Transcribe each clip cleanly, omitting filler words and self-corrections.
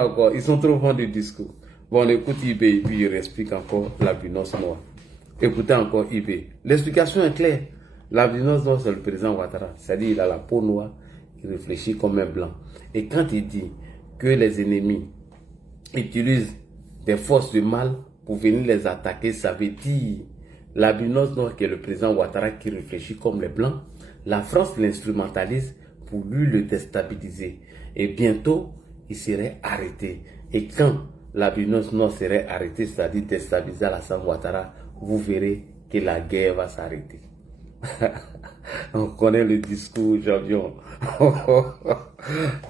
encore, ils sont trop bons du discours. Bon, on écoute IB et puis il explique encore l'albinos noir. Écoutez encore IB. L'explication est claire. L'albinos noir, c'est le président Ouattara. C'est-à-dire il a la peau noire, il réfléchit comme un blanc. Et quand il dit que les ennemis utilisent des forces de mal pour venir les attaquer, ça veut dire l'albinos noir qui est le président Ouattara qui réfléchit comme les blancs. La France l'instrumentalise pour lui le déstabiliser. Et bientôt, il serait arrêté. Et quand l'albinos noir serait arrêté, c'est-à-dire déstabiliser Alassane Ouattara, vous verrez que la guerre va s'arrêter. On connaît le discours, Jean-Dion.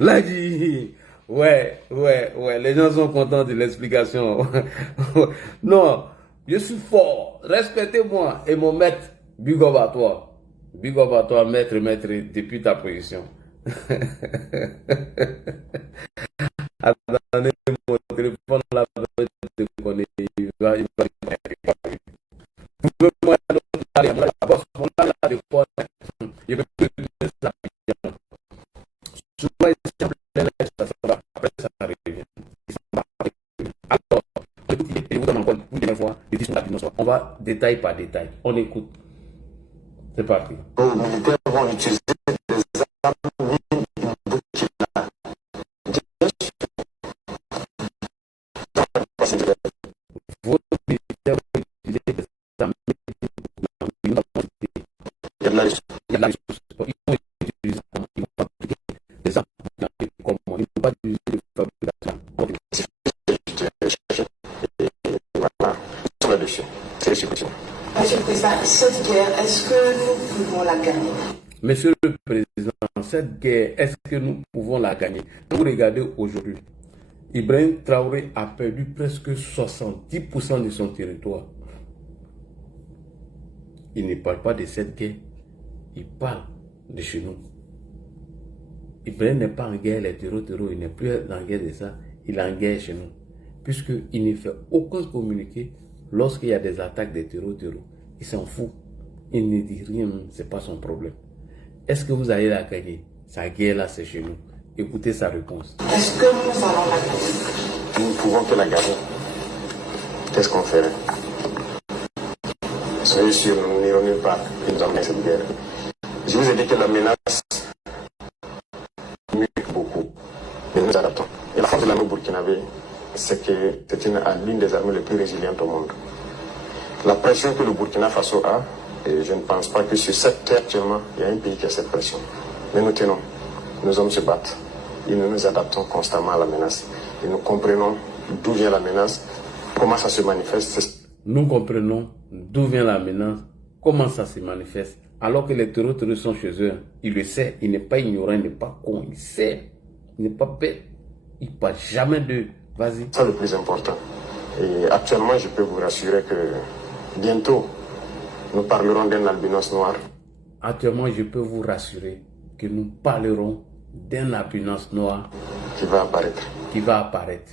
Là, dit, ouais, les gens sont contents de l'explication. Non, je suis fort, respectez-moi. Et mon maître, big up à toi. Big up à toi, maître, depuis ta position. Attendez, mon téléphone là, il va on va détail par détail. On écoute. C'est parti. Les militaires vont utiliser des armes Monsieur le Président, cette guerre, est-ce que nous pouvons la gagner? Monsieur le Président, cette guerre, est-ce que nous pouvons la gagner? Quand vous regardez aujourd'hui, Ibrahim Traoré a perdu presque 70% de son territoire. Il ne parle pas de cette guerre, il parle de chez nous. Ibrahim n'est pas en guerre, les terreaux, il n'est plus en guerre de ça, il est en guerre chez nous. Puisqu'il ne fait aucun communiqué lorsqu'il y a des attaques des terreaux. Il s'en fout. Il ne dit rien, ce n'est pas son problème. Est-ce que vous allez la gagner? Sa guerre là, c'est chez nous. Écoutez sa réponse. Est-ce que nous allons la gagner? Nous ne pouvons que la gagner. Qu'est-ce qu'on ferait? Soyez sûr, nous n'irons nulle part. Nous avons cette guerre. Je vous ai dit que la menace mue beaucoup. Et nous adaptons. Et la force de l'armée burkinabé, c'est que c'est l'une des armées les plus résilientes au monde. La pression que le Burkina Faso a, et je ne pense pas que sur cette terre actuellement, il y a un pays qui a cette pression. Mais nous tenons. Nos hommes se battent. Et nous nous adaptons constamment à la menace. Et nous comprenons d'où vient la menace, comment ça se manifeste. Nous comprenons d'où vient la menace, comment ça se manifeste. Alors que les terroristes sont chez eux, il le sait, il n'est pas ignorant, il n'est pas con, il sait, il n'est pas bête, il ne parle jamais d'eux. Vas-y. C'est le plus important. Et actuellement, je peux vous rassurer que bientôt, nous parlerons d'un albinos noir. Actuellement, je peux vous rassurer que nous parlerons d'un albinos noir qui va apparaître.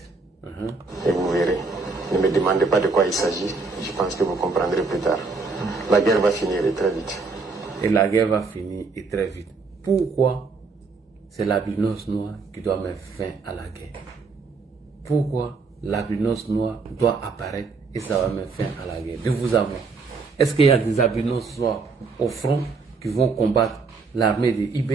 Et vous verrez. Ne me demandez pas de quoi il s'agit. Je pense que vous comprendrez plus tard. La guerre va finir et très vite. Et la guerre va finir et très vite. Pourquoi c'est l'albinos noir qui doit mettre fin à la guerre? Pourquoi l'albinos noir doit apparaître et ça va mettre fin à la guerre? De vous à moi. Est-ce qu'il y a des albinos noirs au front qui vont combattre l'armée de IB?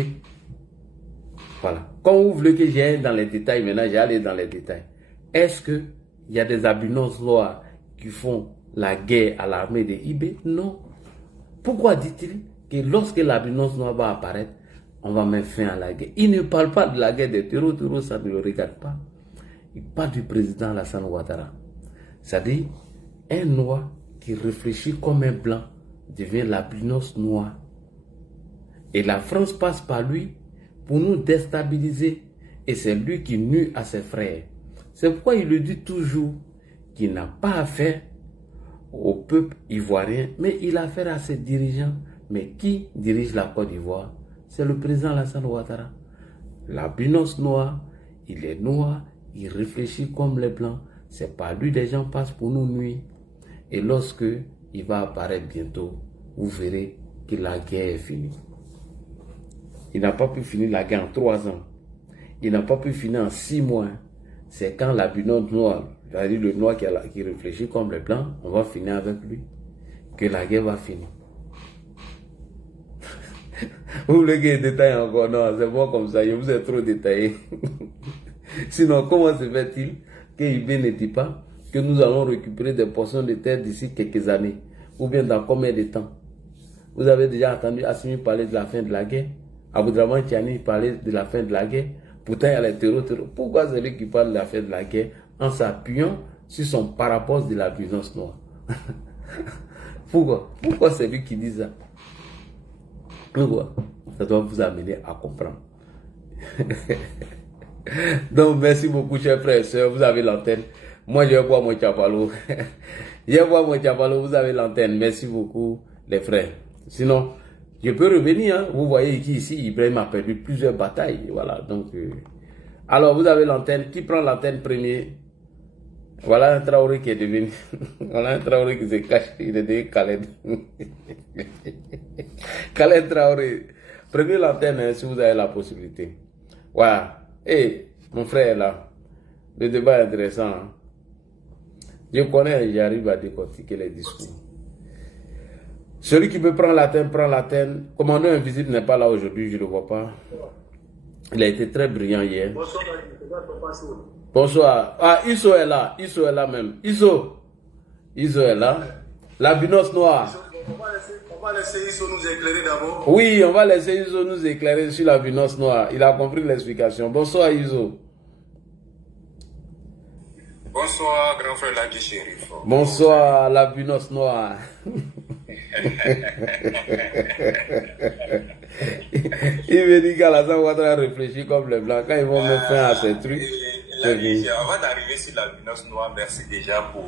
Voilà. Quand vous voulez que j'aille dans les détails, maintenant j'ai allé dans les détails. Est-ce qu'il y a des albinos noirs qui font la guerre à l'armée de IB? Non. Pourquoi dit-il que lorsque l'albinos noir va apparaître, on va mettre fin à la guerre? Il ne parle pas de la guerre des terreaux, ça ne le regarde pas. Il parle du président Alassane Ouattara. C'est-à-dire, un noir qui réfléchit comme un blanc devient l'albinos noir. Et la France passe par lui pour nous déstabiliser. Et c'est lui qui nuit à ses frères. C'est pourquoi il le dit toujours qu'il n'a pas affaire au peuple ivoirien, mais il a affaire à ses dirigeants. Mais qui dirige la Côte d'Ivoire? C'est le président Alassane Ouattara. L'albinos noir, il est noir, il réfléchit comme les blancs. C'est par lui que les gens passent pour nous nuire. Et lorsque il va apparaître bientôt, vous verrez que la guerre est finie. Il n'a pas pu finir la guerre en 3 ans. Il n'a pas pu finir en 6 mois. c'est quand l'albinos noir, c'est-à-dire le noir qui réfléchit comme le blanc, on va finir avec lui, que la guerre va finir. Vous voulez que je détaille encore? Non, c'est bon comme ça, je vous ai trop détaillé. Sinon, comment se fait-il que IB ne dit pas que nous allons récupérer des portions de terre d'ici quelques années? Ou bien dans combien de temps? Vous avez déjà entendu Assimi parler de la fin de la guerre? Aboudraman Tiani parler de la fin de la guerre? Pourtant, il y a les terreaux. Pourquoi c'est lui qui parle de la fin de la guerre en s'appuyant sur son parapos de la puissance noire? Pourquoi c'est lui qui dit ça? Pourquoi? Ça doit vous amener à comprendre. Donc, merci beaucoup, chers frères et sœurs. Vous avez l'antenne. Moi, je vais boire mon chapalo. Je vais boire mon chapalo. Vous avez l'antenne. Merci beaucoup, les frères. Sinon, je peux revenir. Hein. Vous voyez ici, Ibrahim a perdu plusieurs batailles. Voilà. Donc, alors, vous avez l'antenne. Qui prend l'antenne premier? Voilà un Traoré qui est devenu. Voilà un Traoré qui se cache. Il est devenu Khaled. Khaled Traoré. Prenez l'antenne hein, si vous avez la possibilité. Voilà. Et mon frère est là. Le débat est intéressant. Hein? Je connais, j'arrive à décortiquer les discours. Celui qui peut prendre l'antenne, prend l'antenne. Commandant Invisible n'est pas là aujourd'hui, je ne le vois pas. Il a été très brillant hier. Bonsoir. Ah, Iso est là. Iso est là même. Iso est là. La Binos Noire. On va laisser Iso nous éclairer d'abord. Oui, on va laisser Iso nous éclairer sur la Binos Noire. Il a compris l'explication. Bonsoir Iso. Bonsoir, grand frère Ladji Chérif. Bonsoir, la Binos Noire. Il me dit qu'Alassane Ouattara réfléchit comme les blancs. Quand ils vont me faire à ces trucs. Avant d'arriver sur la Binos Noire, merci déjà pour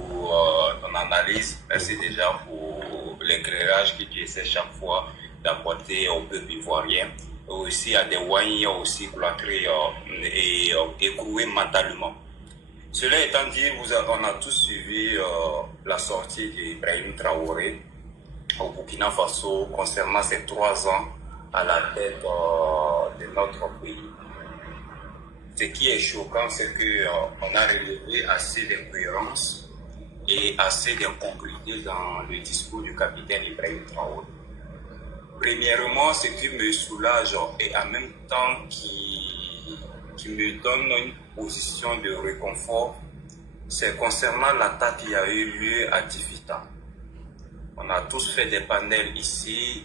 ton analyse. Merci déjà pour l'éclairage que tu essaies chaque fois d'apporter au peuple ivoirien. Aussi à des Wanyans aussi cloîtrés et écroués mentalement. Cela étant dit, on a tous suivi la sortie d'Ibrahim Traoré au Burkina Faso concernant ces 3 ans à la tête de notre pays. Ce qui est choquant, c'est qu'on a relevé assez d'incohérences et assez d'incongruités dans le discours du capitaine Ibrahim Traoré. Premièrement, ce qui me soulage et en même temps qui me donne une position de réconfort, c'est concernant l'attaque qui a eu lieu à Tifita. On a tous fait des panels ici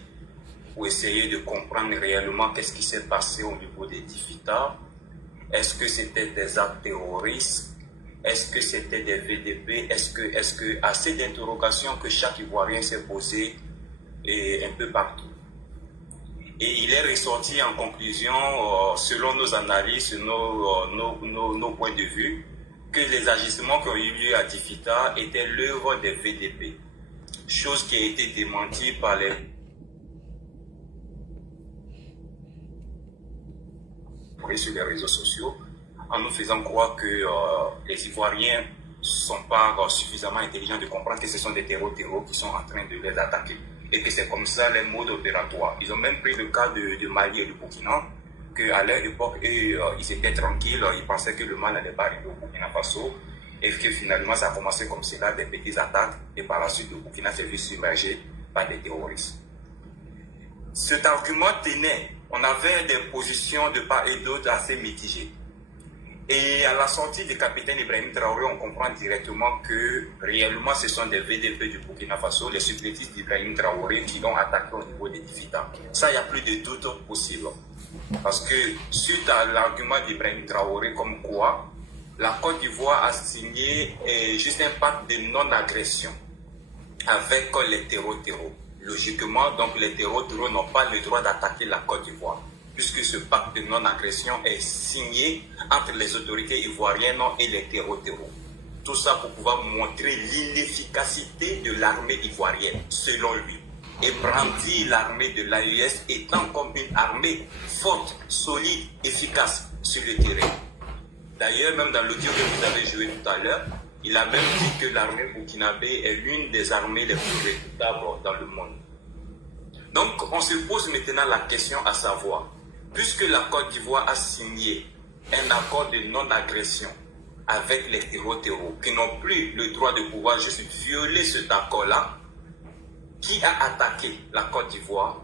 pour essayer de comprendre réellement qu'est-ce qui s'est passé au niveau de Tifita. Est-ce que c'était des actes terroristes? Est-ce que c'était des VDP? Est-ce que assez d'interrogations que chaque Ivoirien s'est posé et un peu partout. Et il est ressorti en conclusion, selon nos analyses, nos points de vue, que les agissements qui ont eu lieu à Tifita étaient l'œuvre des VDP. Chose qui a été démentie par les sur les réseaux sociaux, en nous faisant croire que les Ivoiriens ne sont pas suffisamment intelligents de comprendre que ce sont des terreaux qui sont en train de les attaquer. Et que c'est comme ça les modes opératoires. Ils ont même pris le cas de Mali et du Burkina, qu'à leur époque, ils étaient tranquilles, ils pensaient que le mal n'allait pas arriver au Burkina Faso, et que finalement ça a commencé comme cela, des petites attaques, et par la suite le Burkina s'est vu submergé par des terroristes. Cet argument tenait, on avait des positions de part et d'autre assez mitigées. Et à la sortie du capitaine Ibrahim Traoré, on comprend directement que réellement ce sont des VDP du Burkina Faso, les supplétifs d'Ibrahim Traoré qui l'ont attaqué au niveau des Tifita. Ça, il n'y a plus de doute possible. Parce que suite à l'argument d'Ibrahim Traoré comme quoi la Côte d'Ivoire a signé juste un pacte de non-agression avec les terreaux. Logiquement, donc les terreaux n'ont pas le droit d'attaquer la Côte d'Ivoire, puisque ce pacte de non-agression est signé entre les autorités ivoiriennes et les terreaux. Tout ça pour pouvoir montrer l'inefficacité de l'armée ivoirienne, selon lui, et brandir l'armée de l'AES étant comme une armée forte, solide, efficace sur le terrain. D'ailleurs, même dans l'audio que vous avez joué tout à l'heure, il a même dit que l'armée burkinabé est l'une des armées les plus redoutables dans le monde. Donc, on se pose maintenant la question à savoir, puisque la Côte d'Ivoire a signé un accord de non-agression avec les terreaux qui n'ont plus le droit de pouvoir juste violer cet accord-là, qui a attaqué la Côte d'Ivoire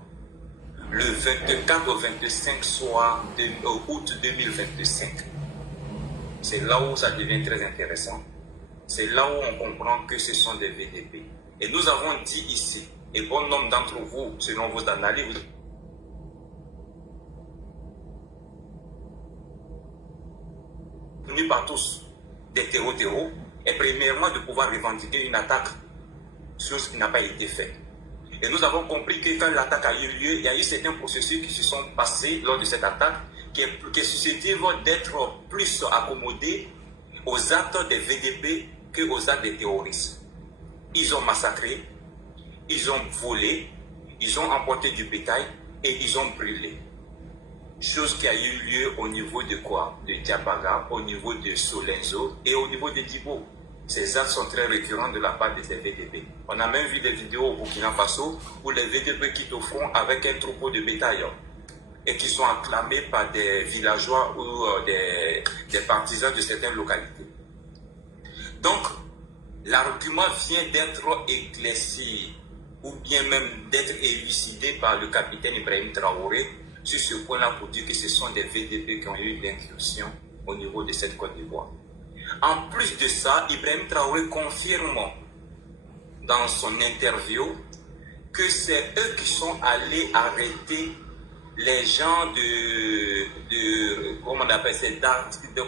le 24 au 25 soir de août 2025. C'est là où ça devient très intéressant. C'est là où on comprend que ce sont des VDP. Et nous avons dit ici, et bon nombre d'entre vous, selon vos analyses, par tous des terreaux, et premièrement de pouvoir revendiquer une attaque, chose qui n'a pas été faite. Et nous avons compris que quand l'attaque a eu lieu, il y a eu certains processus qui se sont passés lors de cette attaque, qui est susceptible d'être plus accommodés aux actes des VDP que aux actes des terroristes. Ils ont massacré, ils ont volé, ils ont emporté du bétail et ils ont brûlé. Chose qui a eu lieu au niveau de quoi? De Diabaga, au niveau de Solenzo et au niveau de Dibo. Ces actes sont très récurrents de la part des VDP. On a même vu des vidéos au Burkina Faso où les VDP quittent au front avec un troupeau de bétail et qui sont acclamés par des villageois ou des partisans de certaines localités. Donc, l'argument vient d'être éclairci ou bien même d'être élucidé par le capitaine Ibrahim Traoré sur ce point-là pour dire que ce sont des VDP qui ont eu l'incursion au niveau de cette Côte d'Ivoire. En plus de ça, Ibrahim Traoré confirme dans son interview que c'est eux qui sont allés arrêter les gens comment on appelle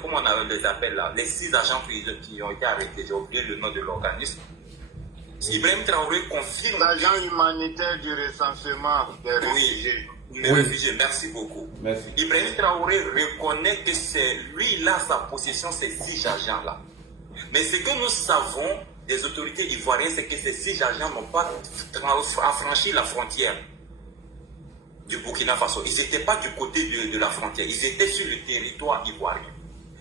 comment on les appelle là, les 6 agents qui ont été arrêtés, j'ai oublié le nom de l'organisme. Ibrahim Traoré confirme. L'agent humanitaire du recensement des réfugiés. Oui, merci beaucoup. Merci. Ibrahim Traoré reconnaît que c'est lui-là, sa possession, ces 6 agents-là. Mais ce que nous savons des autorités ivoiriennes, c'est que ces 6 agents n'ont pas franchi la frontière du Burkina Faso. Ils n'étaient pas du côté de la frontière, ils étaient sur le territoire ivoirien.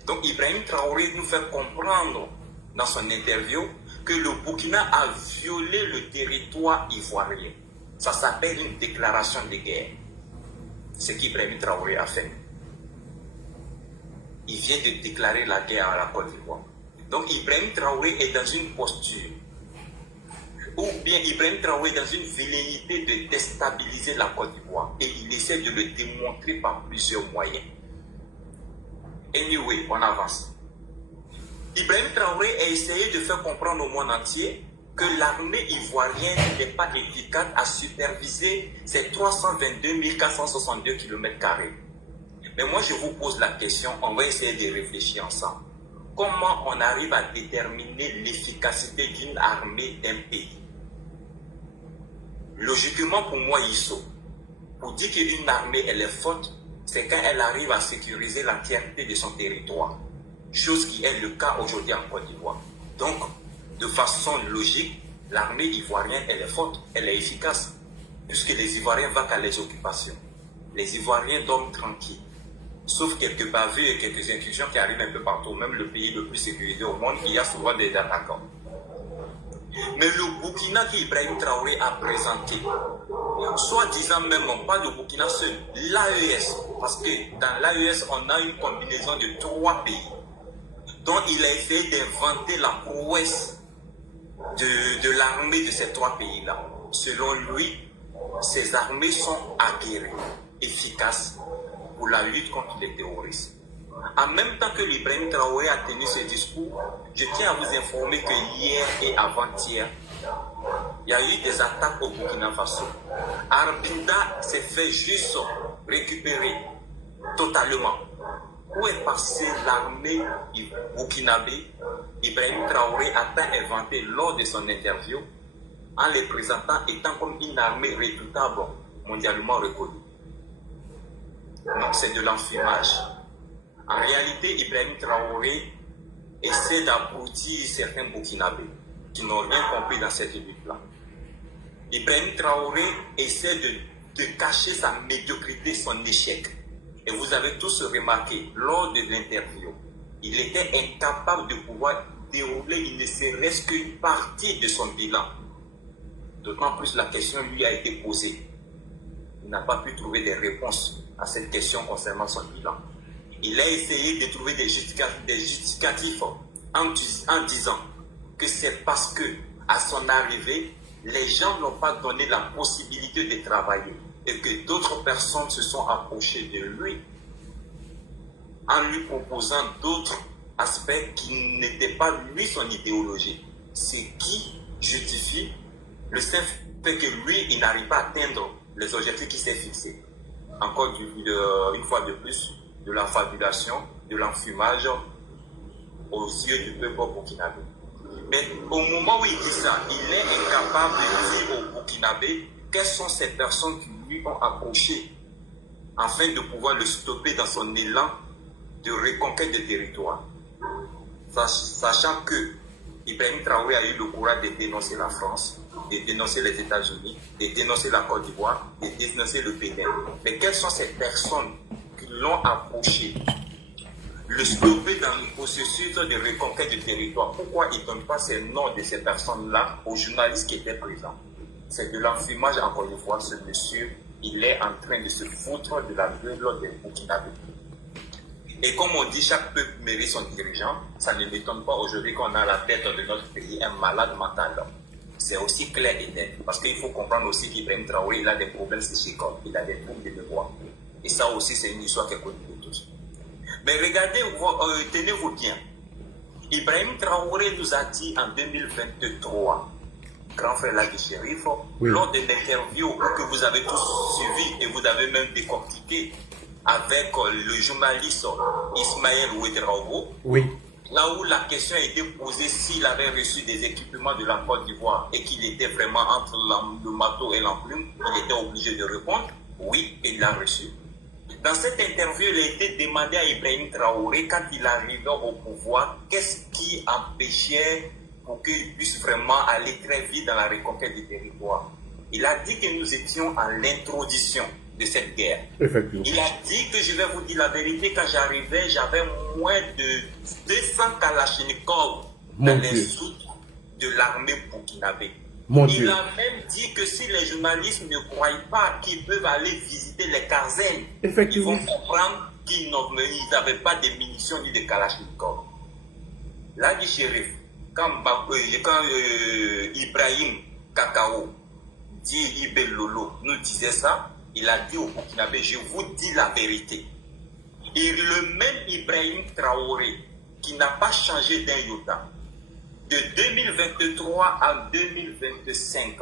Donc Ibrahim Traoré nous fait comprendre dans son interview que le Burkina a violé le territoire ivoirien. Ça s'appelle une déclaration de guerre. Ce qu'Ibrahim Traoré a fait. Il vient de déclarer la guerre à la Côte d'Ivoire. Donc Ibrahim Traoré est dans une posture, ou bien Ibrahim Traoré est dans une velléité de déstabiliser la Côte d'Ivoire. Et il essaie de le démontrer par plusieurs moyens. Anyway, on avance. Ibrahim Traoré a essayé de faire comprendre au monde entier que l'armée ivoirienne n'est pas efficace à superviser ces 322 462 km². Mais moi, je vous pose la question, on va essayer de réfléchir ensemble. Comment on arrive à déterminer l'efficacité d'une armée d'un pays? Logiquement, pour moi, ISO, pour dire qu'une armée, elle est forte, c'est quand elle arrive à sécuriser l'entièreté de son territoire. Chose qui est le cas aujourd'hui en Côte d'Ivoire. Donc, de façon logique, l'armée ivoirienne, elle est forte, elle est efficace, puisque les Ivoiriens vont à les occupations. Les Ivoiriens dorment tranquilles, sauf quelques bavures et quelques incursions qui arrivent un peu partout. Même le pays le plus sécurisé au monde, il y a souvent des attaquants. Mais le Burkina qu'Ibrahim Traoré a présenté, soi-disant même, on parle de Burkina seul, l'AES, parce que dans l'AES, on a une combinaison de 3 pays, dont il a essayé d'inventer la prouesse de l'armée de ces 3 pays-là. Selon lui, ces armées sont aguerries, efficaces pour la lutte contre les terroristes. En même temps que l'Ibrahim Traoré a tenu ce discours, je tiens à vous informer que hier et avant-hier, il y a eu des attaques au Burkina Faso. Arbinda s'est fait juste récupérer totalement. Où est passée l'armée burkinabé? Ibrahim Traoré a inventé lors de son interview en les présentant étant comme une armée redoutable mondialement reconnue. Donc c'est de l'enfumage. En réalité, Ibrahim Traoré essaie d'abrutir certains Burkinabés qui n'ont rien compris dans cette lutte-là. Ibrahim Traoré essaie de cacher sa médiocrité, son échec. Et vous avez tous remarqué, lors de l'interview, il était incapable de pouvoir dérouler ne serait-ce qu'une partie de son bilan. D'autant plus la question lui a été posée. Il n'a pas pu trouver des réponses à cette question concernant son bilan. Il a essayé de trouver des justificatifs en disant que c'est parce que, à son arrivée, les gens n'ont pas donné la possibilité de travailler et que d'autres personnes se sont approchées de lui en lui proposant d'autres aspects qui n'étaient pas lui son idéologie. Ce qui justifie le simple fait que lui, il n'arrive pas à atteindre les objectifs qu'il s'est fixés. Encore une fois de plus, de la fabulation, de l'enfumage aux yeux du peuple burkinabé. Mais au moment où il dit ça, il est incapable de dire au Burkinabé quelles sont ces personnes qui lui ont approché afin de pouvoir le stopper dans son élan de reconquête des territoires. Sachant que Ibrahim Traoré a eu le courage de dénoncer la France, de dénoncer les États-Unis, de dénoncer la Côte d'Ivoire, de dénoncer le Bénin. Mais quelles sont ces personnes qui l'ont approché, le stopper dans le processus de reconquête du territoire? Pourquoi il ne donne pas ces noms de ces personnes-là aux journalistes qui étaient présents? C'est de l'enfumage, encore une fois. Ce monsieur, il est en train de se foutre de la gueule des Burkinabés. Et comme on dit, chaque peuple mérite son dirigeant. Ça ne m'étonne pas aujourd'hui qu'on a à la tête de notre pays un malade mental. C'est aussi clair et net. Parce qu'il faut comprendre aussi qu'Ibrahim Traoré, il a des problèmes psychiques. Il a des troubles de mémoire. Et ça aussi, c'est une histoire qui est connue de tous. Mais regardez, tenez-vous bien. Ibrahim Traoré nous a dit en 2023, grand frère Lagi Chérif, lors de l'interview que vous avez tous suivi et vous avez même décortiqué avec le journaliste Ismaël Ouedraogo, là où la question a été posée s'il avait reçu des équipements de la Côte d'Ivoire et qu'il était vraiment entre le marteau et l'enclume, il était obligé de répondre oui, il l'a reçu. Dans cette interview, il a été demandé à Ibrahim Traoré, quand il arrivait au pouvoir, qu'est-ce qui empêchait pour qu'il puisse vraiment aller très vite dans la reconquête du territoire. Il a dit que nous étions à l'introduction de cette guerre. Il a dit que, je vais vous dire la vérité, quand j'arrivais, j'avais moins de 200 Kalachnikov dans les soutes de l'armée burkinabé. Il a même dit que si les journalistes ne croient pas qu'ils peuvent aller visiter les casernes, ils vont comprendre qu'ils n'avaient pas de munitions ni de Kalachnikov. Là, du shérif, quand Ibrahim Kakao dit Ibel Lolo nous disait ça, il a dit au Burkinabé, je vous dis la vérité. Et le même Ibrahim Traoré, qui n'a pas changé d'un iota, de 2023 à 2025,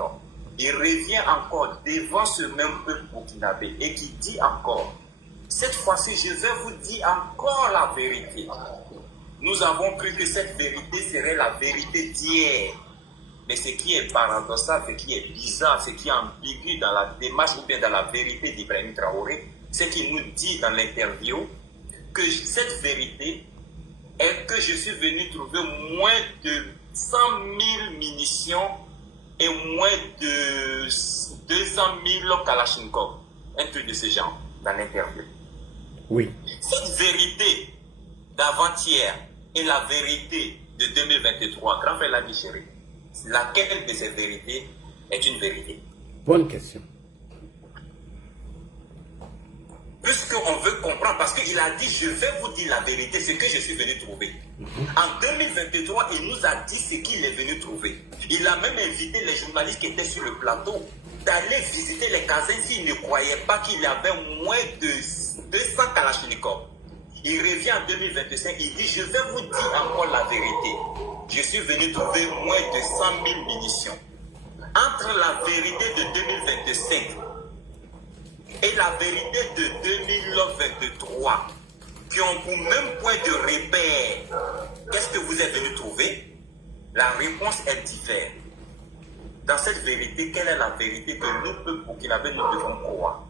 il revient encore devant ce même peuple burkinabé et qui dit encore, cette fois-ci, je vais vous dire encore la vérité. Nous avons cru que cette vérité serait la vérité d'hier. Mais ce qui est paradoxal, ce qui est bizarre, ce qui est ambigu dans la démarche ou bien dans la vérité d'Ibrahim Traoré, c'est qu'il nous dit dans l'interview que cette vérité est que je suis venu trouver moins de 100 000 munitions et moins de 200 000 Kalachnikov. Un truc de ce genre dans l'interview. Oui. Cette vérité d'avant-hier et la vérité de 2023, grand frère Lagi Chérif, laquelle de ces vérités est une vérité? Bonne question. Puisqu'on veut comprendre, parce qu'il a dit, je vais vous dire la vérité, ce que je suis venu trouver. En 2023, il nous a dit ce qu'il est venu trouver. Il a même invité les journalistes qui étaient sur le plateau d'aller visiter les casernes s'ils ne croyaient pas qu'il y avait moins de 200 Kalachnikov. Il revient en 2025, il dit, je vais vous dire encore la vérité. Je suis venu trouver moins de 100 000 munitions. Entre la vérité de 2025 et la vérité de 2023, qui ont pour même point de repère, qu'est-ce que vous êtes venu trouver? La réponse est différente. Dans cette vérité, quelle est la vérité que nous, peuple burkinabé, nous devons croire?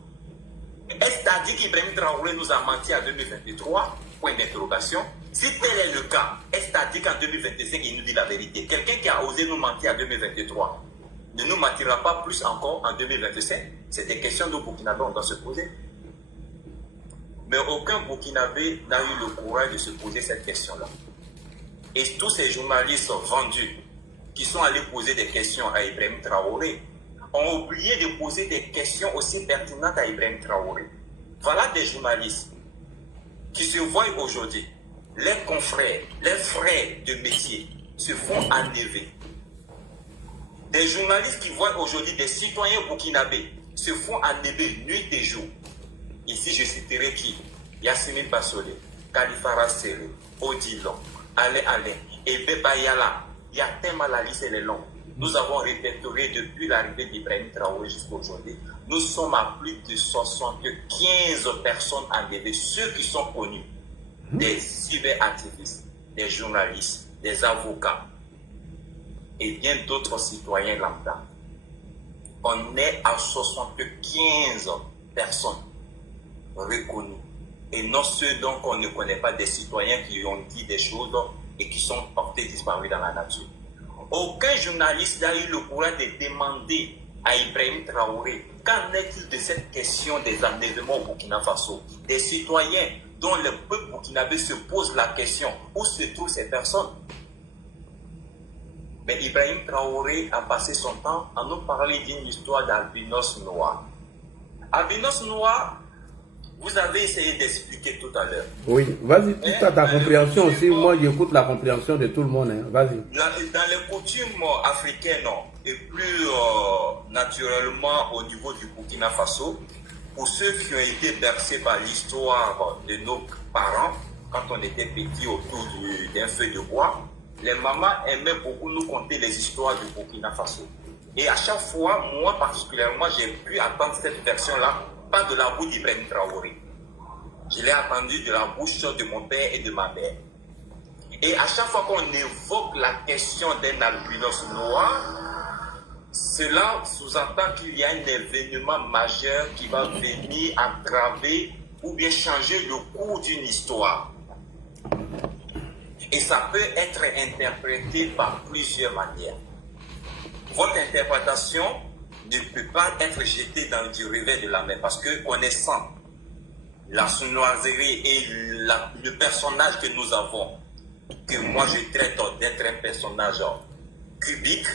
Est-ce à dire qu'Ibrahim Traoré nous a menti en 2023? Point d'interrogation. Si tel est le cas, est-ce à dire qu'en 2025, il nous dit la vérité? Quelqu'un qui a osé nous mentir en 2023 ne nous mentira pas plus encore en 2025? C'est des questions de Burkinabé, on doit se poser. Mais aucun Burkinabé n'a eu le courage de se poser cette question-là. Et tous ces journalistes vendus qui sont allés poser des questions à Ibrahim Traoré ont oublié de poser des questions aussi pertinentes à Ibrahim Traoré. Voilà des journalistes qui se voient aujourd'hui, les confrères, les frères de métier se font enlever. Des journalistes qui voient aujourd'hui des citoyens burkinabés se font enlever nuit et jour. Ici, je citerai qui? Yassine Bassolé, Khalifa Rassere, Odilon, Alain Alain, Ebe Bayala. Il y a tellement la liste, elle est longue. Nous avons répertorié depuis l'arrivée d'Ibrahim Traoré jusqu'à aujourd'hui. Nous sommes à plus de 75 personnes enlevées, ceux qui sont connus, des cyberactivistes, des journalistes, des avocats et bien d'autres citoyens lambda. On est à 75 personnes reconnues. Et non ceux dont on ne connaît pas, des citoyens qui ont dit des choses et qui sont portés disparus dans la nature. Aucun journaliste n'a eu le courage de demander à Ibrahim Traoré qu'en est-il de cette question des enlèvements au Burkina Faso, des citoyens dont le peuple burkinabé se pose la question où se trouvent ces personnes. Mais Ibrahim Traoré a passé son temps à nous parler d'une histoire d'albinos noir. Albinos noir, vous avez essayé d'expliquer tout à l'heure. Oui, vas-y, tout à ta compréhension aussi. Moi, j'écoute la compréhension de tout le monde. Hein. Vas-y. Dans les coutumes africaines, et plus naturellement au niveau du Burkina Faso, pour ceux qui ont été bercés par l'histoire de nos parents, quand on était petits autour d'un feu de bois, les mamans aimaient beaucoup nous conter les histoires du Burkina Faso. Et à chaque fois, moi particulièrement, j'ai pu entendre cette version-là, pas de la bouche d'Ibrahim Traoré. Je l'ai entendu de la bouche de mon père et de ma mère. Et à chaque fois qu'on évoque la question d'un albinos noir, cela sous-entend qu'il y a un événement majeur qui va venir entraver ou bien changer le cours d'une histoire. Et ça peut être interprété par plusieurs manières. Votre interprétation ne peut pas être jetée dans du revers de la main parce que connaissant la sournoiserie et le personnage que nous avons, que moi je traite d'être un personnage cubique,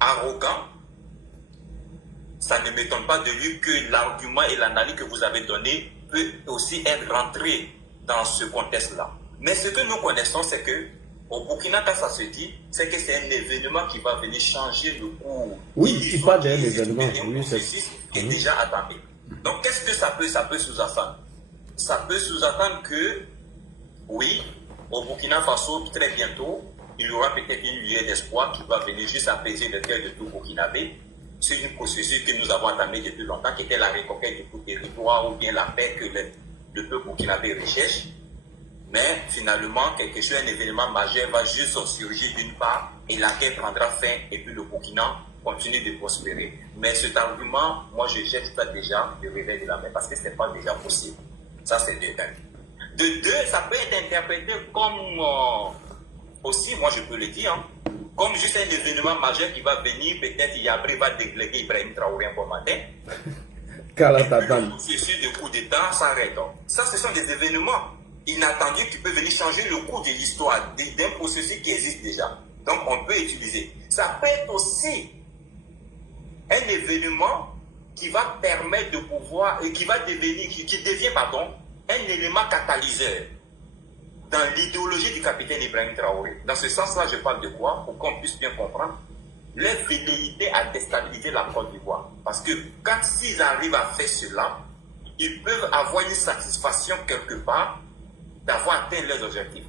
arrogant, ça ne m'étonne pas de lui que l'argument et l'analyse que vous avez donné peut aussi être rentré dans ce contexte-là. Mais ce que nous connaissons, c'est que au Burkina, quand ça se dit, c'est que c'est un événement qui va venir changer le cours. Oui, il parle d'un événement. Oui, c'est déjà attendu. Donc, qu'est-ce que ça peut sous-attendre? Ça peut sous-attendre que, oui, au Burkina Faso, très bientôt, il y aura peut-être une lueur d'espoir qui va venir juste apaiser le cœur de tout Burkinabé. C'est une processus que nous avons entamée depuis longtemps, qui était la reconquête de tout territoire ou bien la paix que le peuple burkinabé recherche. Mais finalement, un événement majeur va juste surgir d'une part et la guerre prendra fin et puis le Burkina continue de prospérer. Mais cet argument, moi je jette ça déjà de revers de la main parce que ce n'est pas déjà possible. Ça c'est de un. De deux, ça peut être interprété comme aussi, moi je peux le dire, comme juste un événement majeur qui va venir, peut-être Yabré va déléguer Ibrahim Traoré un bon matin. Et puis le processus de coup d'État s'arrête. Ça, ce sont des événements inattendus qui peuvent venir changer le cours de l'histoire d'un processus qui existe déjà. Donc on peut utiliser. Ça peut être aussi un événement qui va permettre de pouvoir, et qui va devenir, qui devient, un élément catalyseur dans l'idéologie du capitaine Ibrahim Traoré. Dans ce sens-là, je parle de quoi? Pour qu'on puisse bien comprendre. Leur fidélité à déstabiliser la Côte d'Ivoire. Parce que quand s'ils arrivent à faire cela, ils peuvent avoir une satisfaction quelque part d'avoir atteint leurs objectifs.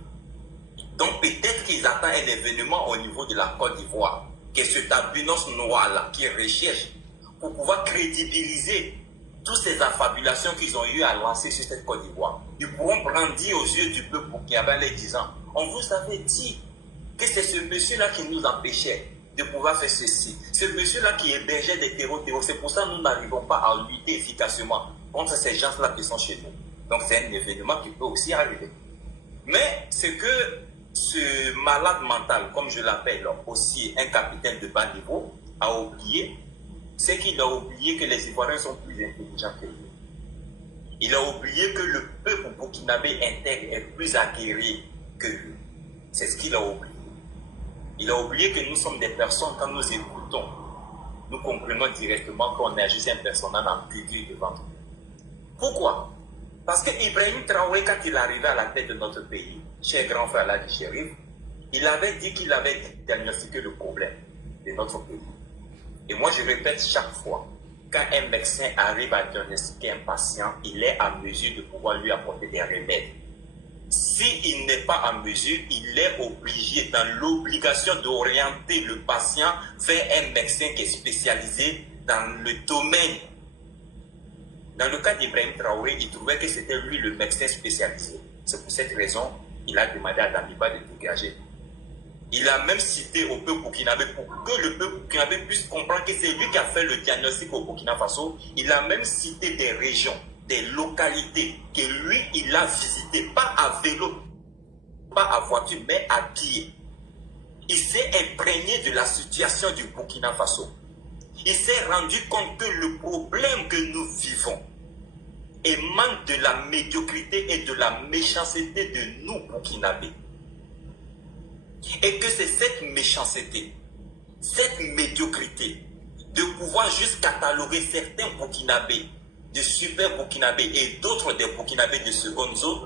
Donc peut-être qu'ils attendent un événement au niveau de la Côte d'Ivoire, qui est cet albinos noir-là, qui recherche pour pouvoir crédibiliser toutes ces affabulations qu'ils ont eu à lancer sur cette Côte d'Ivoire. Ils pourront brandir aux yeux du peuple qui avait les 10 ans. On vous avait dit que c'est ce monsieur-là qui nous empêchait de pouvoir faire ceci. Ce monsieur-là qui hébergeait des terreaux. C'est pour ça que nous n'arrivons pas à lutter efficacement contre ces gens-là qui sont chez nous. Donc c'est un événement qui peut aussi arriver. Mais ce que ce malade mental, comme je l'appelle aussi un capitaine de bas niveau, a oublié, c'est qu'il a oublié que les Ivoiriens sont plus intelligents que lui. Il a oublié que le peuple burkinabé intègre est plus aguerri que lui. C'est ce qu'il a oublié. Il a oublié que nous sommes des personnes, quand nous écoutons, nous comprenons directement qu'on est juste un personnage ambigu devant nous. Pourquoi? Parce que Ibrahim Traoré, quand il arrivait à la tête de notre pays, cher grand frère Ladi Chérif, il avait dit qu'il avait diagnostiqué le problème de notre pays. Et moi, je répète chaque fois, quand un médecin arrive à diagnostiquer un patient, il est en mesure de pouvoir lui apporter des remèdes. S'il n'est pas en mesure, il est obligé, dans l'obligation d'orienter le patient vers un médecin qui est spécialisé dans le domaine. Dans le cas d'Ibrahim Traoré, il trouvait que c'était lui le médecin spécialisé. C'est pour cette raison qu'il a demandé à Damiba de dégager. Il a même cité au peuple burkinabé pour que le peuple burkinabé puisse comprendre que c'est lui qui a fait le diagnostic au Burkina Faso. Il a même cité des régions, des localités que lui, il a visitées, pas à vélo, pas à voiture, mais à pied. Il s'est imprégné de la situation du Burkina Faso. Il s'est rendu compte que le problème que nous vivons émane de la médiocrité et de la méchanceté de nous, Burkinabés. Et que c'est cette méchanceté, cette médiocrité, de pouvoir juste cataloguer certains Burkinabés, de super Burkinabés et d'autres des Burkinabés de seconde zone,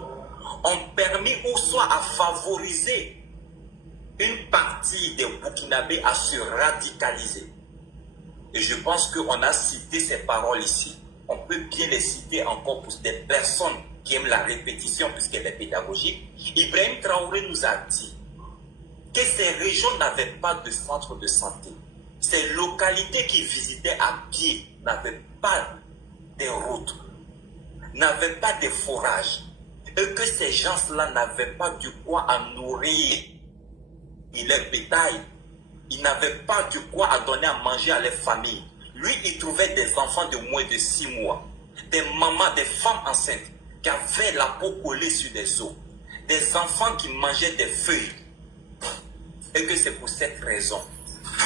ont permis ou soit à favoriser une partie des Burkinabés à se radicaliser. Et je pense qu'on a cité ces paroles ici. On peut bien les citer encore pour des personnes qui aiment la répétition puisqu'elle est pédagogique. Ibrahim Traoré nous a dit que ces régions n'avaient pas de centre de santé. Ces localités qu'ils visitaient à pied n'avaient pas de routes, n'avaient pas de forages. Et que ces gens-là n'avaient pas du quoi à nourrir leur bétail. Ils n'avaient pas du quoi à donner à manger à leurs familles. Lui, il trouvait des enfants de moins de 6 mois, des mamans, des femmes enceintes qui avaient la peau collée sur des os, des enfants qui mangeaient des feuilles. Et que c'est pour cette raison,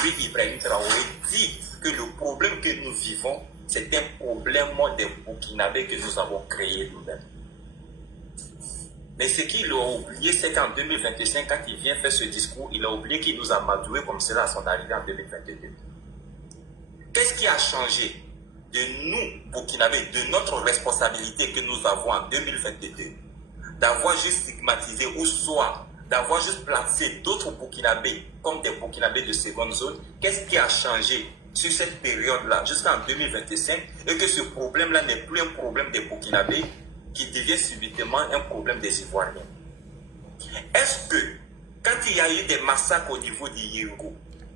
lui, Ibrahim Traoré, dit que le problème que nous vivons, c'est un problème des Burkinabés que nous avons créé nous-mêmes. Mais ce qu'il a oublié, c'est qu'en 2025, quand il vient faire ce discours, il a oublié qu'il nous a madoué comme cela à son arrivée en 2022. Qu'est-ce qui a changé de nous, Burkinabés, de notre responsabilité que nous avons en 2022, d'avoir juste stigmatisé ou soit d'avoir juste placé d'autres Burkinabés comme des Burkinabés de seconde zone? Qu'est-ce qui a changé sur cette période-là jusqu'en 2025 et que ce problème-là n'est plus un problème des Burkinabés qui devient subitement un problème des Ivoiriens? Est-ce que quand il y a eu des massacres au niveau du Yirgou,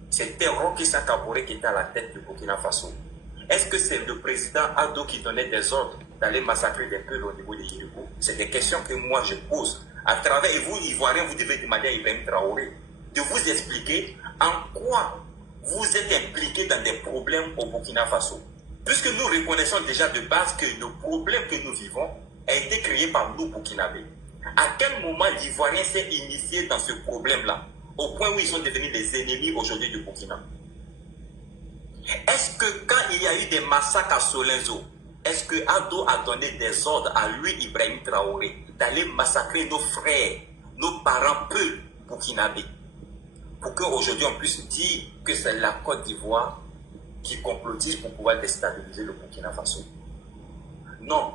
c'était Roch Kaboré qui était à la tête du Burkina Faso? Est-ce que c'est le président Ado qui donnait des ordres d'aller massacrer des peuples au niveau du Yirgou? C'est des questions que moi je pose. À travers, et vous, Ivoiriens, vous devez demander à Ibrahim Traoré de vous expliquer en quoi vous êtes impliqués dans des problèmes au Burkina Faso. Puisque nous reconnaissons déjà de base que le problème que nous vivons a été créé par nous, Burkinabés. À quel moment l'Ivoirien s'est initié dans ce problème-là, au point où ils sont devenus les ennemis aujourd'hui du Burkina? Est-ce que quand il y a eu des massacres à Solenzo, est-ce que Ado a donné des ordres à lui, Ibrahim Traoré, d'aller massacrer nos frères, nos parents peu burkinabés, pour qu'aujourd'hui on puisse dire que c'est la Côte d'Ivoire qui complotise pour pouvoir déstabiliser le Burkina Faso? Non.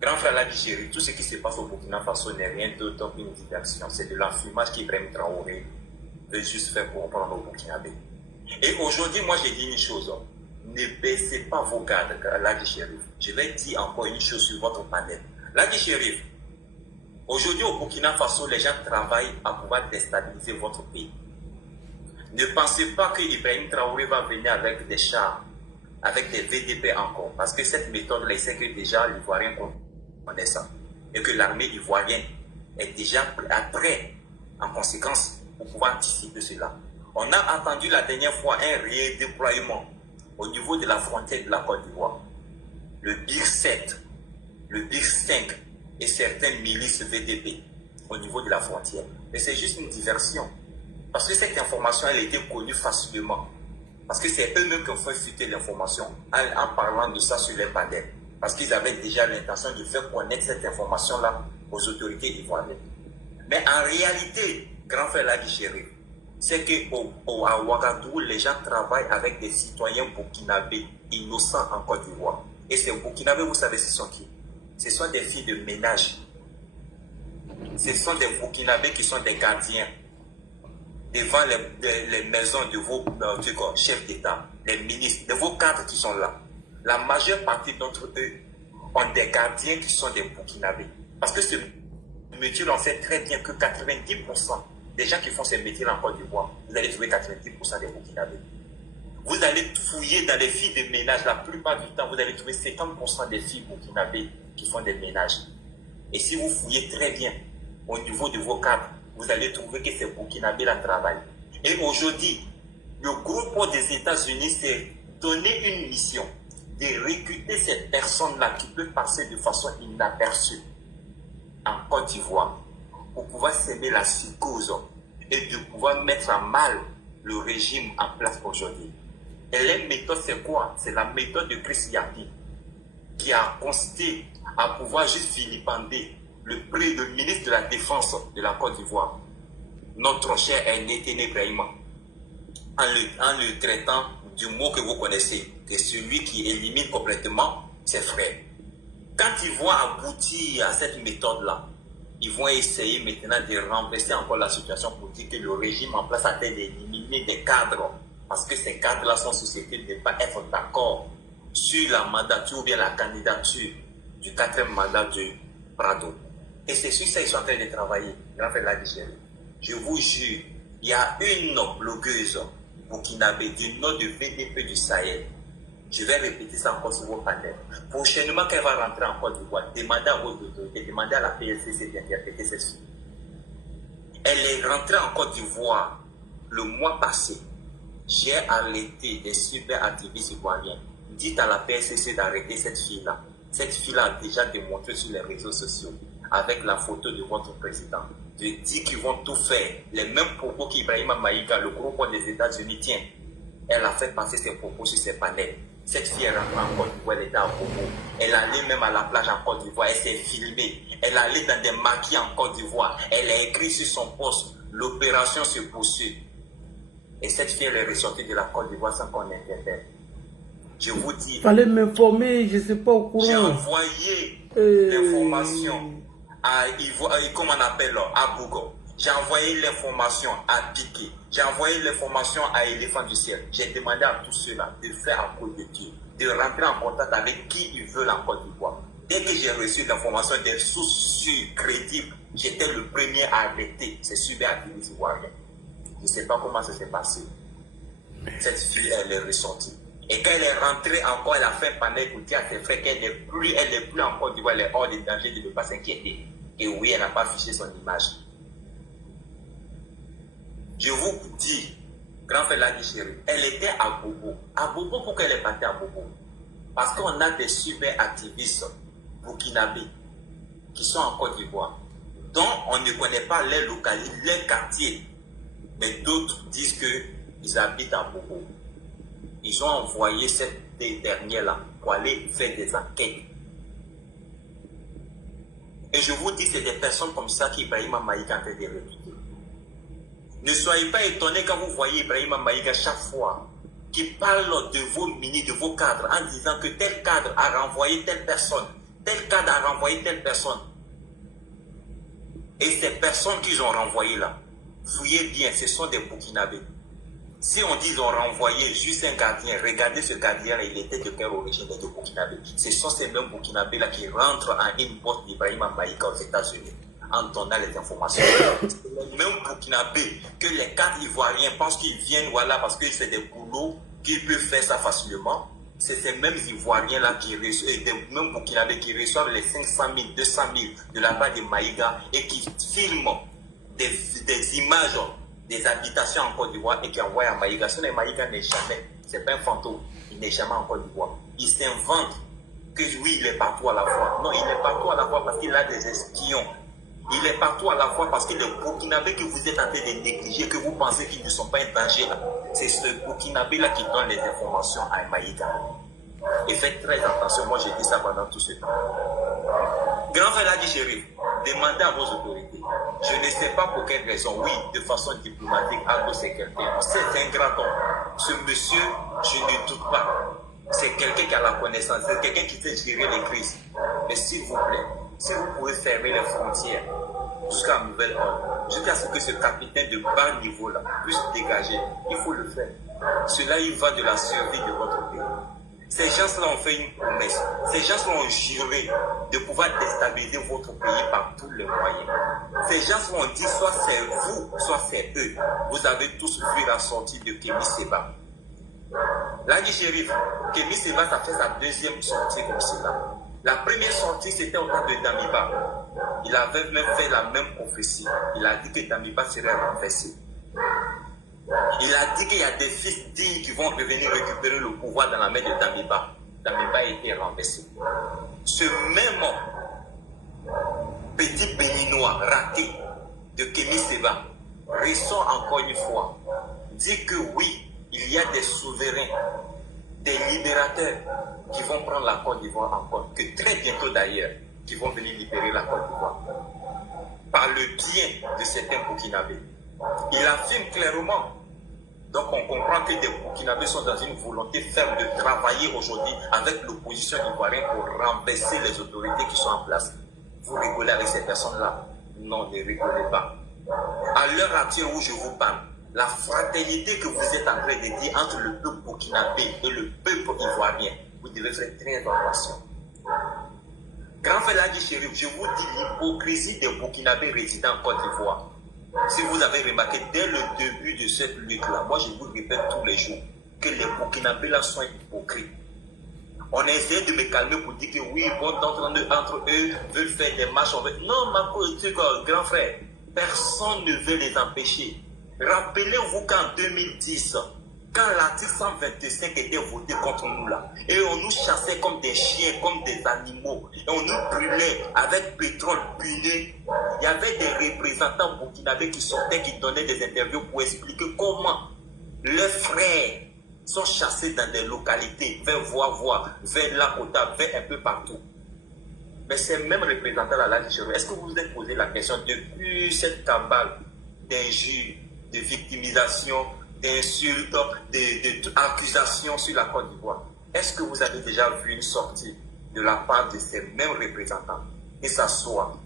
Grand frère Ladi Chérif, tout ce qui se passe au Burkina Faso n'est rien d'autre qu'une diversion. C'est de l'enfumage qu'Ibrahim Traoré veut juste faire pour comprendre au Burkinabé. Et aujourd'hui, moi, j'ai dit une chose. Ne baissez pas vos gardes, Ladi Chérif. Je vais dire encore une chose sur votre panel. Ladi Chérif, aujourd'hui au Burkina Faso, les gens travaillent à pouvoir déstabiliser votre pays. Ne pensez pas que Ibrahim Traoré va venir avec des chars, avec des VDP encore. Parce que cette méthode-là, il sait que déjà l'Ivoirien connaît ça. Et que l'armée ivoirienne est déjà prête, en conséquence, pour pouvoir anticiper cela. On a attendu la dernière fois un réel déploiement au niveau de la frontière de la Côte d'Ivoire. Le BIR 7, le BIR 5 et certaines milices VDP au niveau de la frontière. Mais c'est juste une diversion. Parce que cette information, elle était connue facilement. Parce que c'est eux-mêmes qui ont fait fuiter l'information en parlant de ça sur les panels. Parce qu'ils avaient déjà l'intention de faire connaître cette information-là aux autorités ivoiriennes. Mais en réalité, grand frère Ladi Chérif, c'est qu'à Ouagadougou, les gens travaillent avec des citoyens burkinabés innocents en Côte d'Ivoire. Et ces burkinabés, vous savez, ce sont qui? ce sont des filles de ménage. Ce sont des Burkinabés qui sont des gardiens devant les maisons de vos chefs d'État, les ministres, de vos cadres qui sont là. La majeure partie d'entre eux ont des gardiens qui sont des Burkinabés. Parce que ce métier, on sait très bien que 90% des gens qui font ce métier en Côte d'Ivoire, vous allez trouver 90% des Burkinabés. Vous allez fouiller dans les filles de ménage, la plupart du temps, vous allez trouver 50% des filles burkinabées qui font des ménages. Et si vous fouillez très bien au niveau de vos cadres, vous allez trouver que ces burkinabés là travaillent. Et aujourd'hui, le groupe des États-Unis s'est donné une mission de recruter ces personnes-là qui peuvent passer de façon inaperçue en Côte d'Ivoire pour pouvoir s'aimer la psychose et de pouvoir mettre à mal le régime en place aujourd'hui. Et la méthode, c'est quoi? C'est la méthode de Chris Yapi qui a consisté à pouvoir juste vilipender le ministre de la Défense de la Côte d'Ivoire, notre cher Néténé Brahima, en le traitant du mot que vous connaissez, que celui qui élimine complètement ses frères. Quand ils vont aboutir à cette méthode-là, ils vont essayer maintenant de renverser encore la situation pour dire que le régime en place a été d'éliminer des cadres. Parce que ces cadres-là sont susceptibles de ne pas être d'accord sur la mandature ou bien la candidature du 4e mandat de Prado. Et c'est sur ça qu'ils sont en train de travailler. Je vous jure, il y a une blogueuse burkinabé du nom de VDP du Sahel. Je vais répéter ça encore sur vos panels. Prochainement, quand elle va rentrer en Côte d'Ivoire, demandez à vos autorités, demandez à la PSCC d'interpréter cette fille. Elle est rentrée en Côte d'Ivoire le mois passé. J'ai arrêté des super activistes ivoiriens. Dites à la PSCC d'arrêter cette fille-là. Cette fille-là a déjà démontré sur les réseaux sociaux, avec la photo de votre président, de dire qu'ils vont tout faire. Les mêmes propos qu'Ibrahima Maïga, le groupe des États-Unis, tient. Elle a fait passer ses propos sur ses panels. Cette fille est rentrée en Côte d'Ivoire, elle était à Bobo. Elle allait même à la plage en Côte d'Ivoire, elle s'est filmée. Elle allait dans des maquis en Côte d'Ivoire. Elle a écrit sur son poste, l'opération se poursuit. Et cette fille, elle est ressortie de la Côte d'Ivoire sans qu'on interpelle. Je vous dis... Fallait m'informer, je ne sais pas au courant. J'ai envoyé l'information à comment on appelle, à Bougon. J'ai envoyé l'information à Piqué. J'ai envoyé l'information à Éléphant du Ciel. J'ai demandé à tous ceux-là de faire à cause de Dieu, de rentrer en contact avec qui ils veulent en Côte d'Ivoire. Dès que j'ai reçu l'information des sources crédibles, j'étais le premier à arrêter ces super-activistes ivoiriens. Je ne sais pas comment ça s'est passé. Cette fille, elle est ressortie. Et quand elle est rentrée encore, elle a fait un panel pour dire à ses frères qu'elle n'est plus en Côte d'Ivoire, elle est hors de danger de ne pas s'inquiéter. Et oui, elle n'a pas affiché son image. Je vous dis, grand frère Ladi Chéri, elle était à Bobo. À Bobo, pourquoi elle est partie à Bobo? Parce qu'on a des super activistes burkinabés qui sont en Côte d'Ivoire, dont on ne connaît pas les localités, les quartiers. Mais d'autres disent qu'ils habitent à Bobo. Ils ont envoyé cette dernière-là pour aller faire des enquêtes. Et je vous dis, c'est des personnes comme ça qu'Ibrahima Maïga est en train de recruter. Ne soyez pas étonnés quand vous voyez Ibrahima Maïga chaque fois qui parle de vos ministres, de vos cadres, en disant que tel cadre a renvoyé telle personne, tel cadre a renvoyé telle personne. Et ces personnes qu'ils ont renvoyées là, fouillez bien, ce sont des Burkinabés. Si on dit qu'ils ont renvoyé juste un gardien, regardez ce gardien-là, il était de quelle origine de Burkinabé. Ce sont ces mêmes Burkinabés-là qui rentrent en inbox d'Ibrahima Maïga aux États-Unis en donnant les informations. C'est les mêmes Burkinabés que les cadres ivoiriens pensent qu'ils viennent voilà, parce que c'est des boulots qu'ils peuvent faire ça facilement. C'est ces mêmes Ivoiriens-là qui reçoivent, des mêmes Burkinabés qui reçoivent les 500 000, 200 000 de la part de Maïga et qui filment des images des habitations en Côte d'Ivoire et qui envoient à Maïga. Sinon, Maïga n'est jamais, c'est pas un fantôme, il n'est jamais en Côte d'Ivoire. Il s'invente que oui, il est partout à la fois. Non, il est partout à la fois parce qu'il a des espions. Il est partout à la fois parce que le Burkinabé que vous êtes en train de négliger, que vous pensez qu'ils ne sont pas un danger là, c'est ce Burkinabé-là qui donne les informations à Maïga. Et faites très attention, moi j'ai dit ça pendant tout ce temps. Grand frère Ladi Chéri, demandez à vos autorités. Je ne sais pas pour quelle raison, oui, de façon diplomatique, Aldo c'est quelqu'un. C'est un grand homme. Ce monsieur, je ne doute pas. C'est quelqu'un qui a la connaissance, c'est quelqu'un qui sait gérer les crises. Mais s'il vous plaît, si vous pouvez fermer les frontières jusqu'à un nouvel ordre, jusqu'à ce que ce capitaine de bas niveau là puisse dégager, il faut le faire. Cela y va de la survie de votre pays. Ces gens-là ont fait une promesse. Ces gens-là ont juré de pouvoir déstabiliser votre pays par tous les moyens. Ces gens-là ont dit soit c'est vous, soit c'est eux. Vous avez tous vu la sortie de Kémy Séba. Là, Chérif, Kémy Séba, ça fait sa deuxième sortie comme cela. La première sortie, c'était au temps de Damiba. Il avait même fait la même prophétie. Il a dit que Damiba serait renversé. Il a dit qu'il y a des fils dignes qui vont revenir récupérer le pouvoir dans la main de Damiba. Damiba a été renversé. Ce même petit béninois raté de Kémy Séba ressort encore une fois, dit que oui, il y a des souverains, des libérateurs qui vont prendre la Côte d'Ivoire encore, que très bientôt d'ailleurs, qui vont venir libérer la Côte d'Ivoire. Par le bien de certains Burkinabés. Il affirme clairement. Donc on comprend que des Burkinabés sont dans une volonté ferme de travailler aujourd'hui avec l'opposition ivoirienne pour renverser les autorités qui sont en place. Vous rigolez avec ces personnes-là? Non, ne rigolez pas. À l'heure actuelle où je vous parle, la fraternité que vous êtes en train de dire entre le peuple burkinabé et le peuple ivoirien, vous devez faire très attention. Grand Feladi Chérif, je vous dis l'hypocrisie des Burkinabés résidant en Côte d'Ivoire. Si vous avez remarqué dès le début de cette lutte-là, moi je vous répète tous les jours que les Burkinabés là sont hypocrites. On a essayé de me calmer pour dire que oui, bon, entre eux veulent faire des marches. Non, grand frère, personne ne veut les empêcher. Rappelez-vous qu'en 2010, quand l'article 125 était voté contre nous là, et on nous chassait comme des chiens, comme des animaux, et on nous brûlait avec pétrole brûlé, il y avait des représentants burkinabés qui sortaient, qui donnaient des interviews pour expliquer comment leurs frères sont chassés dans des localités, vers Voie, vers Lakota, vers un peu partout. Mais ces mêmes représentants là, est-ce que vous vous êtes posé la question depuis cette cabale d'injures, de victimisation, d'insultes, d'accusations sur la Côte d'Ivoire? Est-ce que vous avez déjà vu une sortie de la part de ces mêmes représentants, que ce soit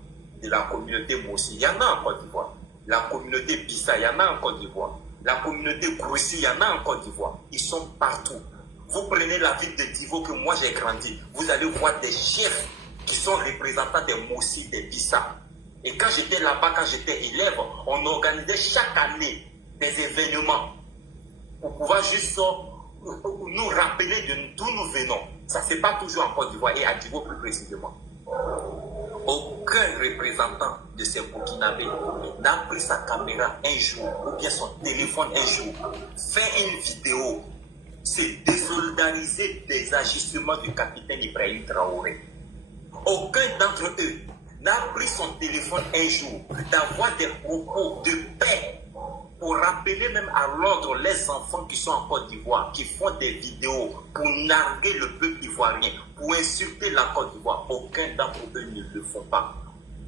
de la communauté Mossi, il y en a en Côte d'Ivoire, la communauté Bissa, il y en a en Côte d'Ivoire, la communauté Groussi, il y en a en Côte d'Ivoire, ils sont partout. Vous prenez la ville de Divo que moi j'ai grandi, vous allez voir des chefs qui sont représentants des Mossi, des Bissa. Et quand j'étais là-bas, quand j'étais élève, on organisait chaque année des événements pour pouvoir juste nous rappeler d'où nous venons. Ça ne se passe pas toujours en Côte d'Ivoire et à Divo plus précisément. Aucun représentant de ces Burkinabés n'a pris sa caméra un jour ou bien son téléphone un jour, fait une vidéo, c'est désolidariser des agissements du capitaine Ibrahim Traoré. Aucun d'entre eux n'a pris son téléphone un jour d'avoir des propos de paix pour rappeler même à l'ordre les enfants qui sont en Côte d'Ivoire, qui font des vidéos pour narguer le peuple ivoirien, pour insulter la Côte d'Ivoire. Aucun d'entre eux ne le font pas.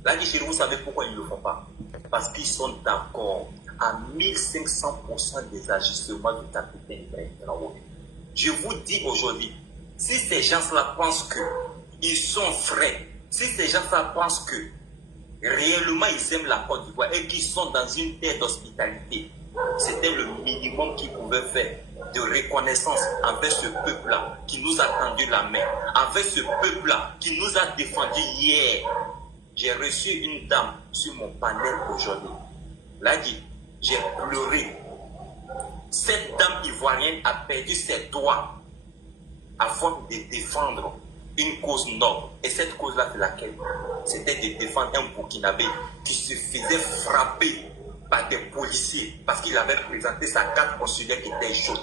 Là, vous savez pourquoi ils ne le font pas? Parce qu'ils sont d'accord à 1500% des agissements du capitaine Ibrahim Traoré. Je vous dis aujourd'hui, si ces gens-là pensent qu'ils sont frais, si ces gens-là pensent que réellement ils aiment la Côte d'Ivoire et qu'ils sont dans une terre d'hospitalité, c'était le minimum qu'ils pouvaient faire de reconnaissance envers ce peuple-là qui nous a tendu la main, envers ce peuple-là qui nous a défendus hier. J'ai reçu une dame sur mon panel aujourd'hui. Là, j'ai pleuré. Cette dame ivoirienne a perdu ses droits avant de défendre une cause noble. Et cette cause-là, c'est laquelle? C'était de défendre un Burkinabé qui se faisait frapper par des policiers parce qu'il avait présenté sa carte consulaire qui était jaune.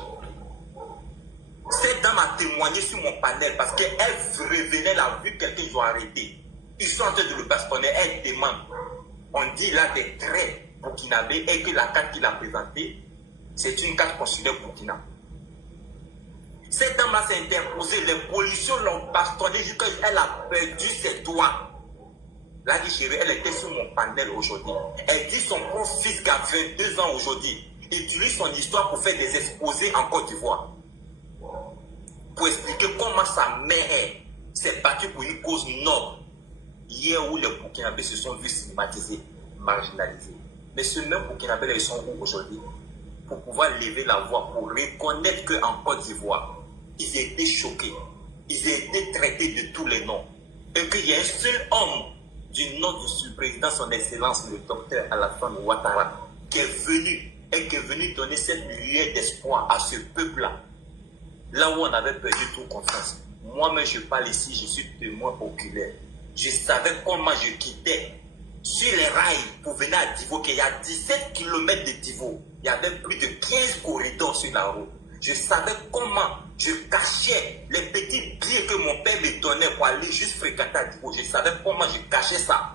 Cette dame a témoigné sur mon panel parce qu'elle revenait la vue, quelqu'un ils ont arrêté. Ils sont en train de le bastonner, elle demande. On dit là des traits burkinabés et que la carte qu'il a présentée, c'est une carte consulaire burkina. Cette dame s'est interposée, les policiers l'ont bastonné jusqu'à elle a perdu ses doigts. Là, chérie, elle était sur mon panel aujourd'hui. Elle dit son propre fils qui a 22 ans aujourd'hui utilise son histoire pour faire des exposés en Côte d'Ivoire. Pour expliquer comment sa mère s'est battu pour une cause noble. Hier où les Burkinabés se sont vus stigmatisés, marginalisés. Mais ce même Burkinabés, ils sont où aujourd'hui? Pour pouvoir lever la voix, pour reconnaître qu'en Côte d'Ivoire, ils étaient choqués, ils étaient traités de tous les noms. Et qu'il y a un seul homme du nom du président, son excellence, le docteur Alassane Ouattara, qui est venu donner cette lueur d'espoir à ce peuple-là. Là où on avait perdu toute confiance. Moi-même, je parle ici, je suis témoin oculaire. Je savais comment je quittais sur les rails pour venir à Divo, qu'il y a 17 km de Divo. Il y avait plus de 15 corridors sur la route. Je savais comment je cachais les petits billets que mon père me donnait pour aller juste fréquenter à Divo. Je savais comment je cachais ça.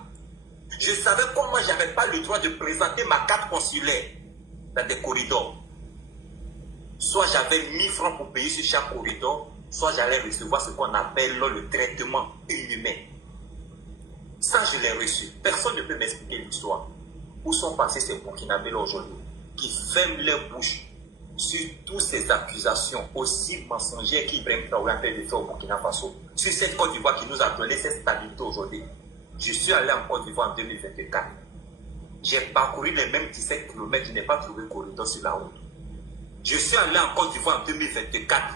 Je savais comment je n'avais pas le droit de présenter ma carte consulaire dans des corridors. Soit j'avais 1000 francs pour payer sur chaque corridor, soit j'allais recevoir ce qu'on appelle le traitement inhumain. Ça, je l'ai reçu. Personne ne peut m'expliquer l'histoire. Où sont passés ces Burkinabés aujourd'hui qui ferment leur bouche sur toutes ces accusations aussi mensongères qu'Ibrahim Traoré a fait de faire au Burkina Faso, sur cette Côte d'Ivoire qui nous a donné cette stabilité aujourd'hui. Je suis allé en Côte d'Ivoire en 2024. J'ai parcouru les mêmes 17 km, je n'ai pas trouvé corridor sur la route. Je suis allé en Côte d'Ivoire en 2024.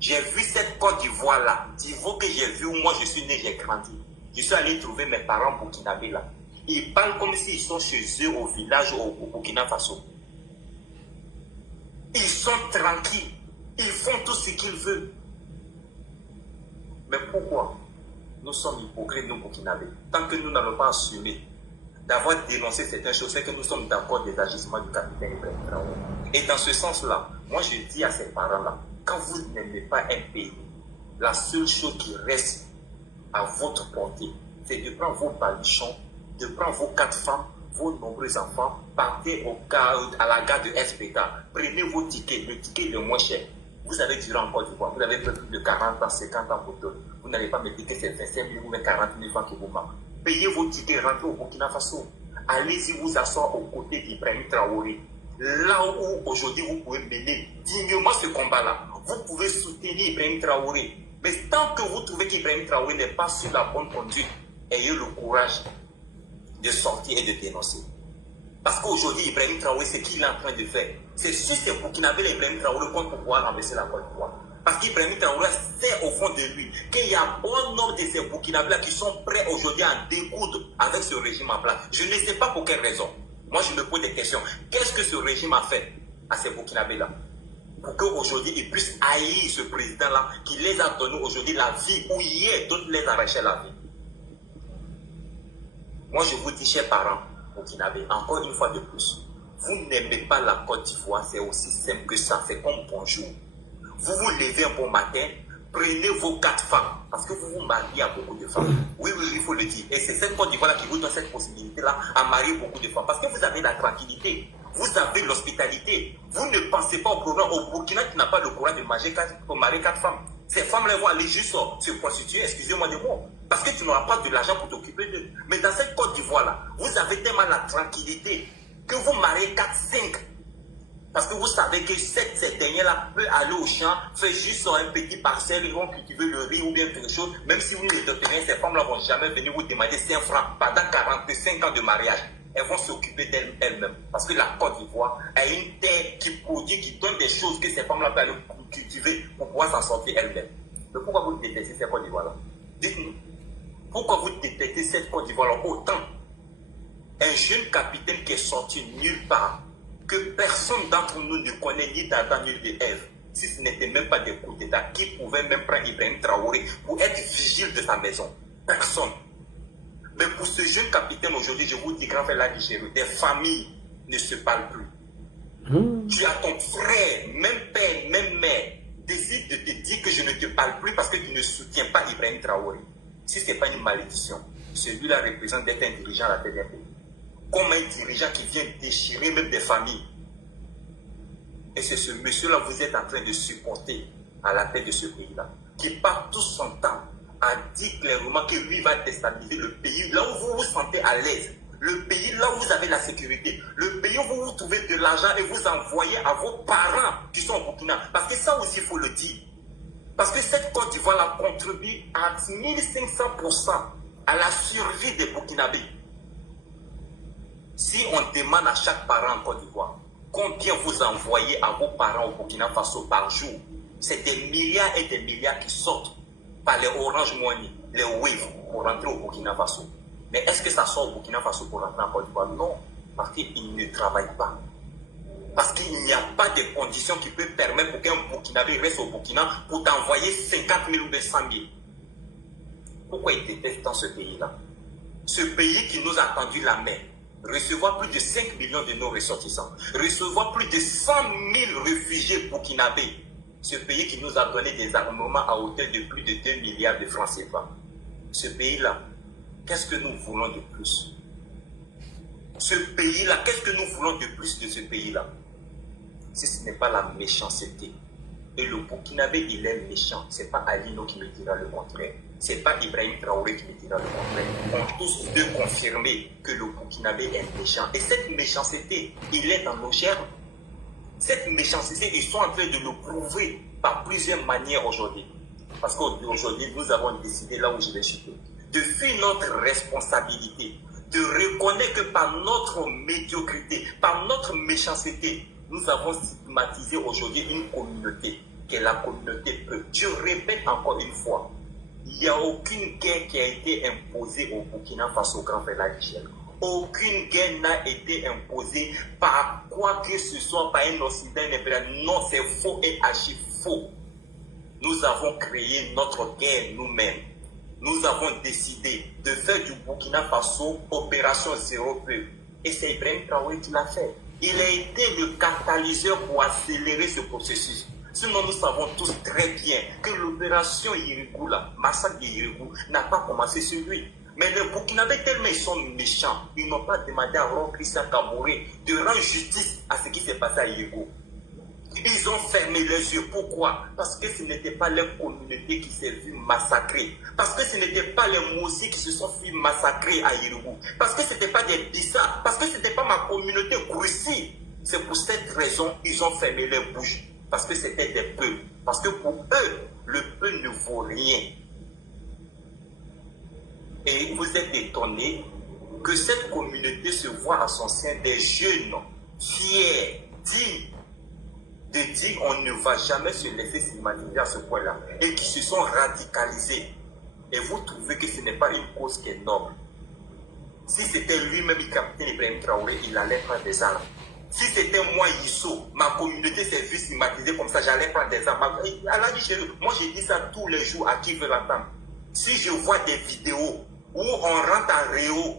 J'ai vu cette Côte d'Ivoire-là, Divo que j'ai vu où moi je suis né, j'ai grandi. Je suis allé trouver mes parents burkinabés là. Ils parlent comme s'ils sont chez eux au village au Burkina Faso. Ils sont tranquilles. Ils font tout ce qu'ils veulent. Mais pourquoi nous sommes hypocrites, nous burkinabés? Tant que nous n'avons pas assumé d'avoir dénoncé certaines choses, c'est que nous sommes d'accord des agissements du capitaine Ibrahim Traoré. Et dans ce sens-là, moi je dis à ces parents-là, quand vous n'aimez pas un pays, la seule chose qui reste à votre portée, c'est de prendre vos baluchons, de prendre vos 4 femmes, vos nombreux enfants, partez à la gare de SPK, prenez vos tickets, le ticket le moins cher. Vous avez duré en Côte d'Ivoire, vous avez plus de 40 ans, 50 ans pour tout. Vous n'allez pas me dire que c'est 25 000 ou 40 000 francs qui vous manquent. Payez vos tickets, rentrez au Burkina Faso. Allez-y vous asseoir aux côtés d'Ibrahim Traoré. Là où aujourd'hui vous pouvez mener dignement ce combat-là. Vous pouvez soutenir Ibrahim Traoré. Mais tant que vous trouvez qu'Ibrahim Traoré n'est pas sur la bonne conduite, ayez le courage de sortir et de dénoncer. Parce qu'aujourd'hui, Ibrahim Traoré, c'est ce qu'il est en train de faire. C'est sur ces Burkinabés, Ibrahim Traoré, qu'on peut pouvoir renverser la Côte d'Ivoire. Parce qu'Ibrahim Traoré sait au fond de lui qu'il y a bon nombre de ces Burkinabés qui sont prêts aujourd'hui à découdre avec ce régime en place. Je ne sais pas pour quelle raison. Moi, je me pose des questions. Qu'est-ce que ce régime a fait à ces Burkinabés-là pour qu'aujourd'hui, ils puissent haïr ce président-là qui les a donné aujourd'hui la vie, où hier, d'autres les arrachaient la vie. Moi, je vous dis, chers parents burkinabés, encore une fois de plus, vous n'aimez pas la Côte d'Ivoire, c'est aussi simple que ça, c'est comme bonjour. Vous vous levez un bon matin, prenez vos 4 femmes, parce que vous vous mariez à beaucoup de femmes. Oui, il faut le dire. Et c'est cette Côte d'Ivoire qui vous donne cette possibilité-là à marier beaucoup de femmes. Parce que vous avez la tranquillité, vous avez l'hospitalité. Vous ne pensez pas au programme. Au Burkina, qui n'a pas le courage de marier 4 femmes. Ces femmes-là vont aller juste se prostituer, excusez-moi de moi. Parce que tu n'auras pas de l'argent pour t'occuper d'eux. Mais dans cette Côte d'Ivoire-là, vous avez tellement la tranquillité que vous mariez 4, 5. Parce que vous savez que ces derniers-là peuvent aller au champ, faire juste un petit parcelle, ils vont cultiver le riz ou bien quelque chose. Même si vous ne les donnez rien, ces femmes-là vont jamais venir vous demander 5 francs pendant 45 ans de mariage. Elles vont s'occuper d'elles-mêmes. Parce que la Côte d'Ivoire a une terre qui produit, qui donne des choses que ces femmes-là peuvent aller cultiver pour pouvoir s'en sortir elles-mêmes. Mais pourquoi vous détestez cette Côte d'Ivoire-là? Dites-nous. Pourquoi vous détestez cette Côte d'Ivoire-là autant? Un jeune capitaine qui est sorti nulle part, que personne d'entre nous ne connaît ni d'Adam ni d'Ève, si ce n'était même pas des coups d'État, qui pouvaient même prendre Ibrahim Traoré pour être vigile de sa maison? Personne. Mais pour ce jeune capitaine aujourd'hui, je vous dis, grand frère Ladjérou, des familles ne se parlent plus. Tu as ton frère, même père, même mère, décide de te dire que je ne te parle plus parce que tu ne soutiens pas Ibrahim Traoré. Si ce n'est pas une malédiction, celui-là représente d'être un dirigeant à la tête d'un pays. Comme un dirigeant qui vient déchirer même des familles. Et c'est ce monsieur-là que vous êtes en train de supporter à la tête de ce pays-là, qui passe tout son temps à dire clairement que lui va déstabiliser le pays, là où vous vous sentez à l'aise, le pays là où vous avez la sécurité, le pays où vous vous trouvez de l'argent et vous envoyez à vos parents qui sont au Burkina. Parce que ça aussi, il faut le dire. Parce que cette Côte d'Ivoire contribue à 1500% à la survie des Burkinabés. Si on demande à chaque parent en Côte d'Ivoire, combien vous envoyez à vos parents au Burkina Faso par jour, c'est des milliards et des milliards qui sortent par les Orange Money, les Wave, pour rentrer au Burkina Faso. Mais est-ce que ça sort au Burkina Faso pour rentrer en Côte d'Ivoire? Non, parce qu'ils ne travaillent pas. Parce qu'il n'y a pas de conditions qui peuvent permettre pour qu'un Burkinabé reste au Burkina pour t'envoyer 50 000 ou 200 000. Pourquoi ils détestent dans ce pays-là? Ce pays qui nous a tendu la main, recevoir plus de 5 millions de nos ressortissants, recevoir plus de 100 000 réfugiés burkinabés, ce pays qui nous a donné des armements à hauteur de plus de 2 milliards de francs CFA. Ce pays-là, qu'est-ce que nous voulons de plus? Ce pays-là, qu'est-ce que nous voulons de plus de ce pays-là? Si ce n'est pas la méchanceté. Et le Burkinabé, il est méchant. Ce n'est pas Alino qui me dira le contraire. Ce n'est pas Ibrahim Traoré qui me dira le contraire. On peut tous deux confirmer que le Burkinabé est méchant. Et cette méchanceté, il est dans nos germes. Cette méchanceté, ils sont en train de le prouver par plusieurs manières aujourd'hui. Parce qu'aujourd'hui, nous avons décidé, là où je vais chuter, de fuir notre responsabilité, de reconnaître que par notre médiocrité, par notre méchanceté, nous avons stigmatisé aujourd'hui une communauté, qui est la communauté Peu. Je répète encore une fois, il n'y a aucune guerre qui a été imposée au Burkina Faso, grand frère Michel. Aucune guerre n'a été imposée par quoi que ce soit, par un Occident impérial. Non, c'est faux et archi faux. Nous avons créé notre guerre nous-mêmes. Nous avons décidé de faire du Burkina Faso opération zéro peu. Et c'est Ibrahim Traoré qui l'a fait. Il a été le catalyseur pour accélérer ce processus. Sinon, nous savons tous très bien que l'opération Irigou, la massacre d'Irigou, n'a pas commencé sur lui. Mais les Burkinabés, tellement ils sont méchants, ils n'ont pas demandé à Roi Christian Kaboré de rendre justice à ce qui s'est passé à Irigou. Ils ont fermé les yeux. Pourquoi? Parce que ce n'était pas leur communauté qui s'est vue massacrée. Parce que ce n'était pas les Moussi qui se sont vus massacrer à Irigou. Parce que ce n'était pas des Bissa. Parce que ce n'était pas ma communauté Koussi. C'est pour cette raison qu'ils ont fermé les bouches. Parce que c'était des peuples. Parce que pour eux, le peuple ne vaut rien. Et vous êtes étonnés que cette communauté se voit à son sein des jeunes fiers, dignes, de dire on ne va jamais se laisser stigmatiser à ce point-là, et qui se sont radicalisés. Et vous trouvez que ce n'est pas une cause qui est noble. Si c'était lui-même, le capitaine Ibrahim Traoré, il allait prendre des armes. Si c'était moi, Yisso, ma communauté s'est vue stigmatiser comme ça, j'allais prendre des armes. Moi, je dis ça tous les jours à qui veut l'entendre. Si je vois des vidéos où on rentre en Réo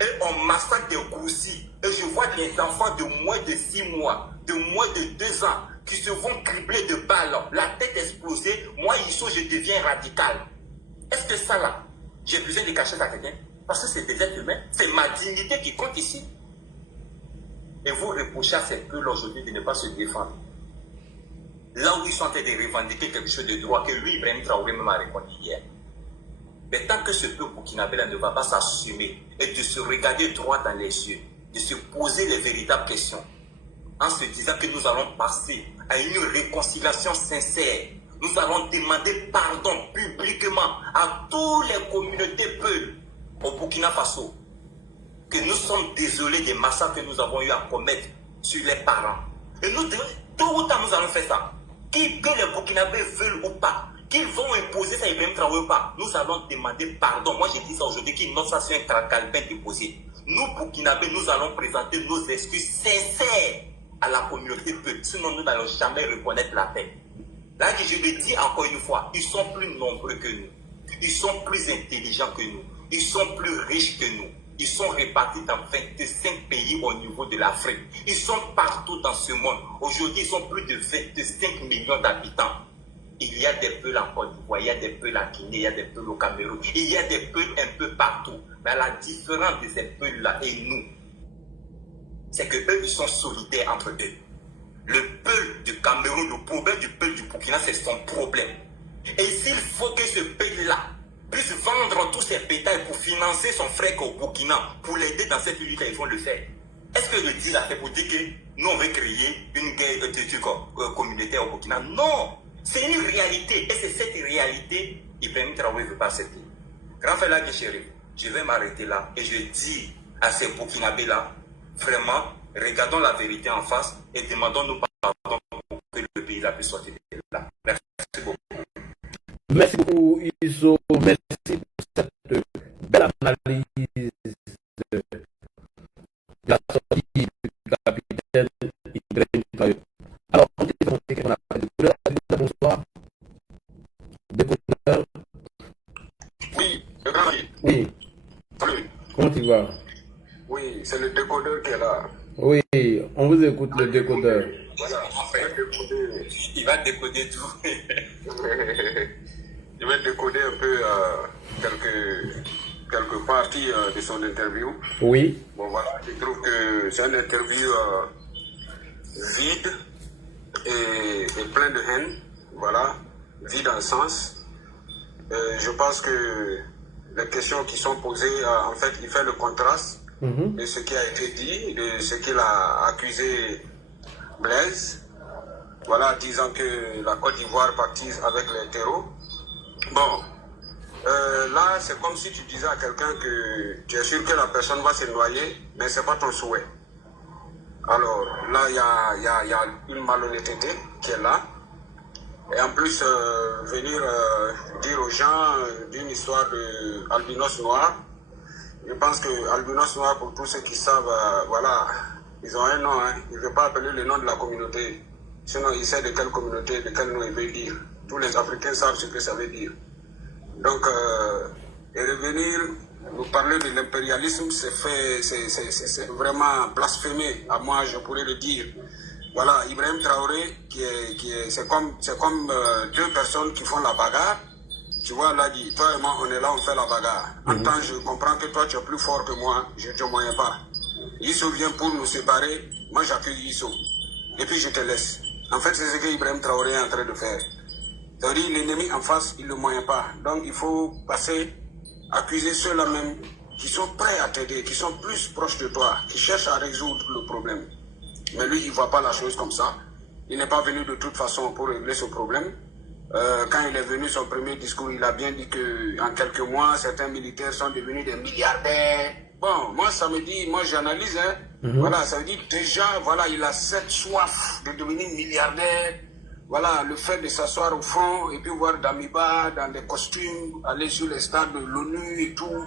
et on massacre des Koussi, et je vois des enfants de moins de 6 mois, de moins de 2 ans, qui se vont cribler de balles, la tête explosée, moi, Yisso, je deviens radical. Est-ce que ça, là, j'ai besoin de cacher à quelqu'un? Parce que c'est des êtres humains. C'est ma dignité qui compte ici. Et vous reprochez à ces peuples aujourd'hui de ne pas se défendre. Là où ils sont en train de revendiquer quelque chose de droit, que lui, Ibrahim Traoré, même a répondu hier. Mais tant que ce peuple burkinabé ne va pas s'assumer et de se regarder droit dans les yeux, de se poser les véritables questions, en se disant que nous allons passer à une réconciliation sincère, nous allons demander pardon publiquement à toutes les communautés peuples au Burkina Faso, que nous sommes désolés des massacres que nous avons eu à commettre sur les parents. Et nous, tôt ou tard, nous allons faire ça. Que les Burkinabés veulent ou pas, qu'ils vont imposer ça, ils vont travailler ou pas, nous allons demander pardon. Moi, j'ai dit ça aujourd'hui, qu'ils n'ont ça sur un calbin déposé. Nous, Burkinabés, nous allons présenter nos excuses sincères à la communauté peuple. Sinon, nous n'allons jamais reconnaître la paix. Là, je le dis encore une fois, ils sont plus nombreux que nous. Ils sont plus intelligents que nous. Ils sont plus riches que nous. Ils sont répartis dans 25 pays au niveau de l'Afrique. Ils sont partout dans ce monde. Aujourd'hui, ils sont plus de 25 millions d'habitants. Il y a des peuples en Côte d'Ivoire, il y a des peuples en Guinée, il y a des peuples au Cameroun. Il y a des peuples un peu partout. Mais la différence de ces peuples-là et nous, c'est que eux, ils sont solidaires entre eux. Le peuple du Cameroun, le problème du peuple du Burkina, c'est son problème. Et s'il faut que ce peuple-là puisse vendre tous ses pétales pour financer son frère au Burkina, pour l'aider dans cette lutte, ils vont le faire. Est-ce que le deal a fait pour dire que nous, on veut créer une guerre communautaire au Burkina? Non! C'est une réalité et c'est cette réalité Ibrahim Traoré ne veut pas accepter. Grand frère Lagui Chérif, je vais m'arrêter là et je dis à ces Burkinabés-là, vraiment, regardons la vérité en face et demandons-nous pardon pour que le pays là puisse sortir de là. Merci beaucoup. Merci beaucoup, Iso. Merci pour cette belle analyse de la sortie du capitaine Ibrahim Traoré. Alors, on dit qu'on a pas de couleur. Bonsoir. Décodeur. Oui, le grand Guy. Oui. Salut. Comment tu vas? Oui, c'est le décodeur qui est là. Oui, on vous écoute, le décodeur. Voilà, Il va décoder tout. Je vais décoder un peu quelques parties de son interview. Oui. Bon voilà, je trouve que c'est une interview vide et plein de haine. Voilà, vide en sens. Je pense que les questions qui sont posées, en fait, il fait le contraste de ce qui a été dit, de ce qu'il a accusé Blaise, voilà, disant que la Côte d'Ivoire pactise avec les terreaux. Bon, là, c'est comme si tu disais à quelqu'un que tu es sûr que la personne va se noyer, mais ce n'est pas ton souhait. Alors, là, il y a une malhonnêteté qui est là. Et en plus, venir dire aux gens d'une histoire d'albinos noir, je pense que albinos noir, pour tous ceux qui savent, voilà, ils ont un nom, hein. Il ne veut pas appeler le nom de la communauté. Sinon, il sait de quelle communauté, de quel nom il veut dire. Tous les Africains savent ce que ça veut dire. Donc, et revenir nous parler de l'impérialisme, c'est vraiment blasphémé. À moi, je pourrais le dire. Voilà, Ibrahim Traoré, c'est comme deux personnes qui font la bagarre. Tu vois, là, dit, toi et moi, on est là, on fait la bagarre. En temps, je comprends que toi, tu es plus fort que moi, je ne te moyen pas. Issou vient pour nous séparer, moi j'accueille Issou. Et puis je te laisse. En fait, c'est ce que Ibrahim Traoré est en train de faire. C'est-à-dire, l'ennemi en face, il ne le moyen pas. Donc, il faut passer, accuser ceux-là même qui sont prêts à t'aider, qui sont plus proches de toi, qui cherchent à résoudre le problème. Mais lui, il ne voit pas la chose comme ça. Il n'est pas venu de toute façon pour régler ce problème. Quand il est venu, son premier discours, il a bien dit qu'en quelques mois, certains militaires sont devenus des milliardaires. Bon, moi, ça me dit, moi, j'analyse, hein. Voilà, ça veut dire déjà, voilà, il a cette soif de devenir milliardaire. Voilà, le fait de s'asseoir au front et puis voir Damiba dans des costumes, aller sur les stades de l'ONU et tout.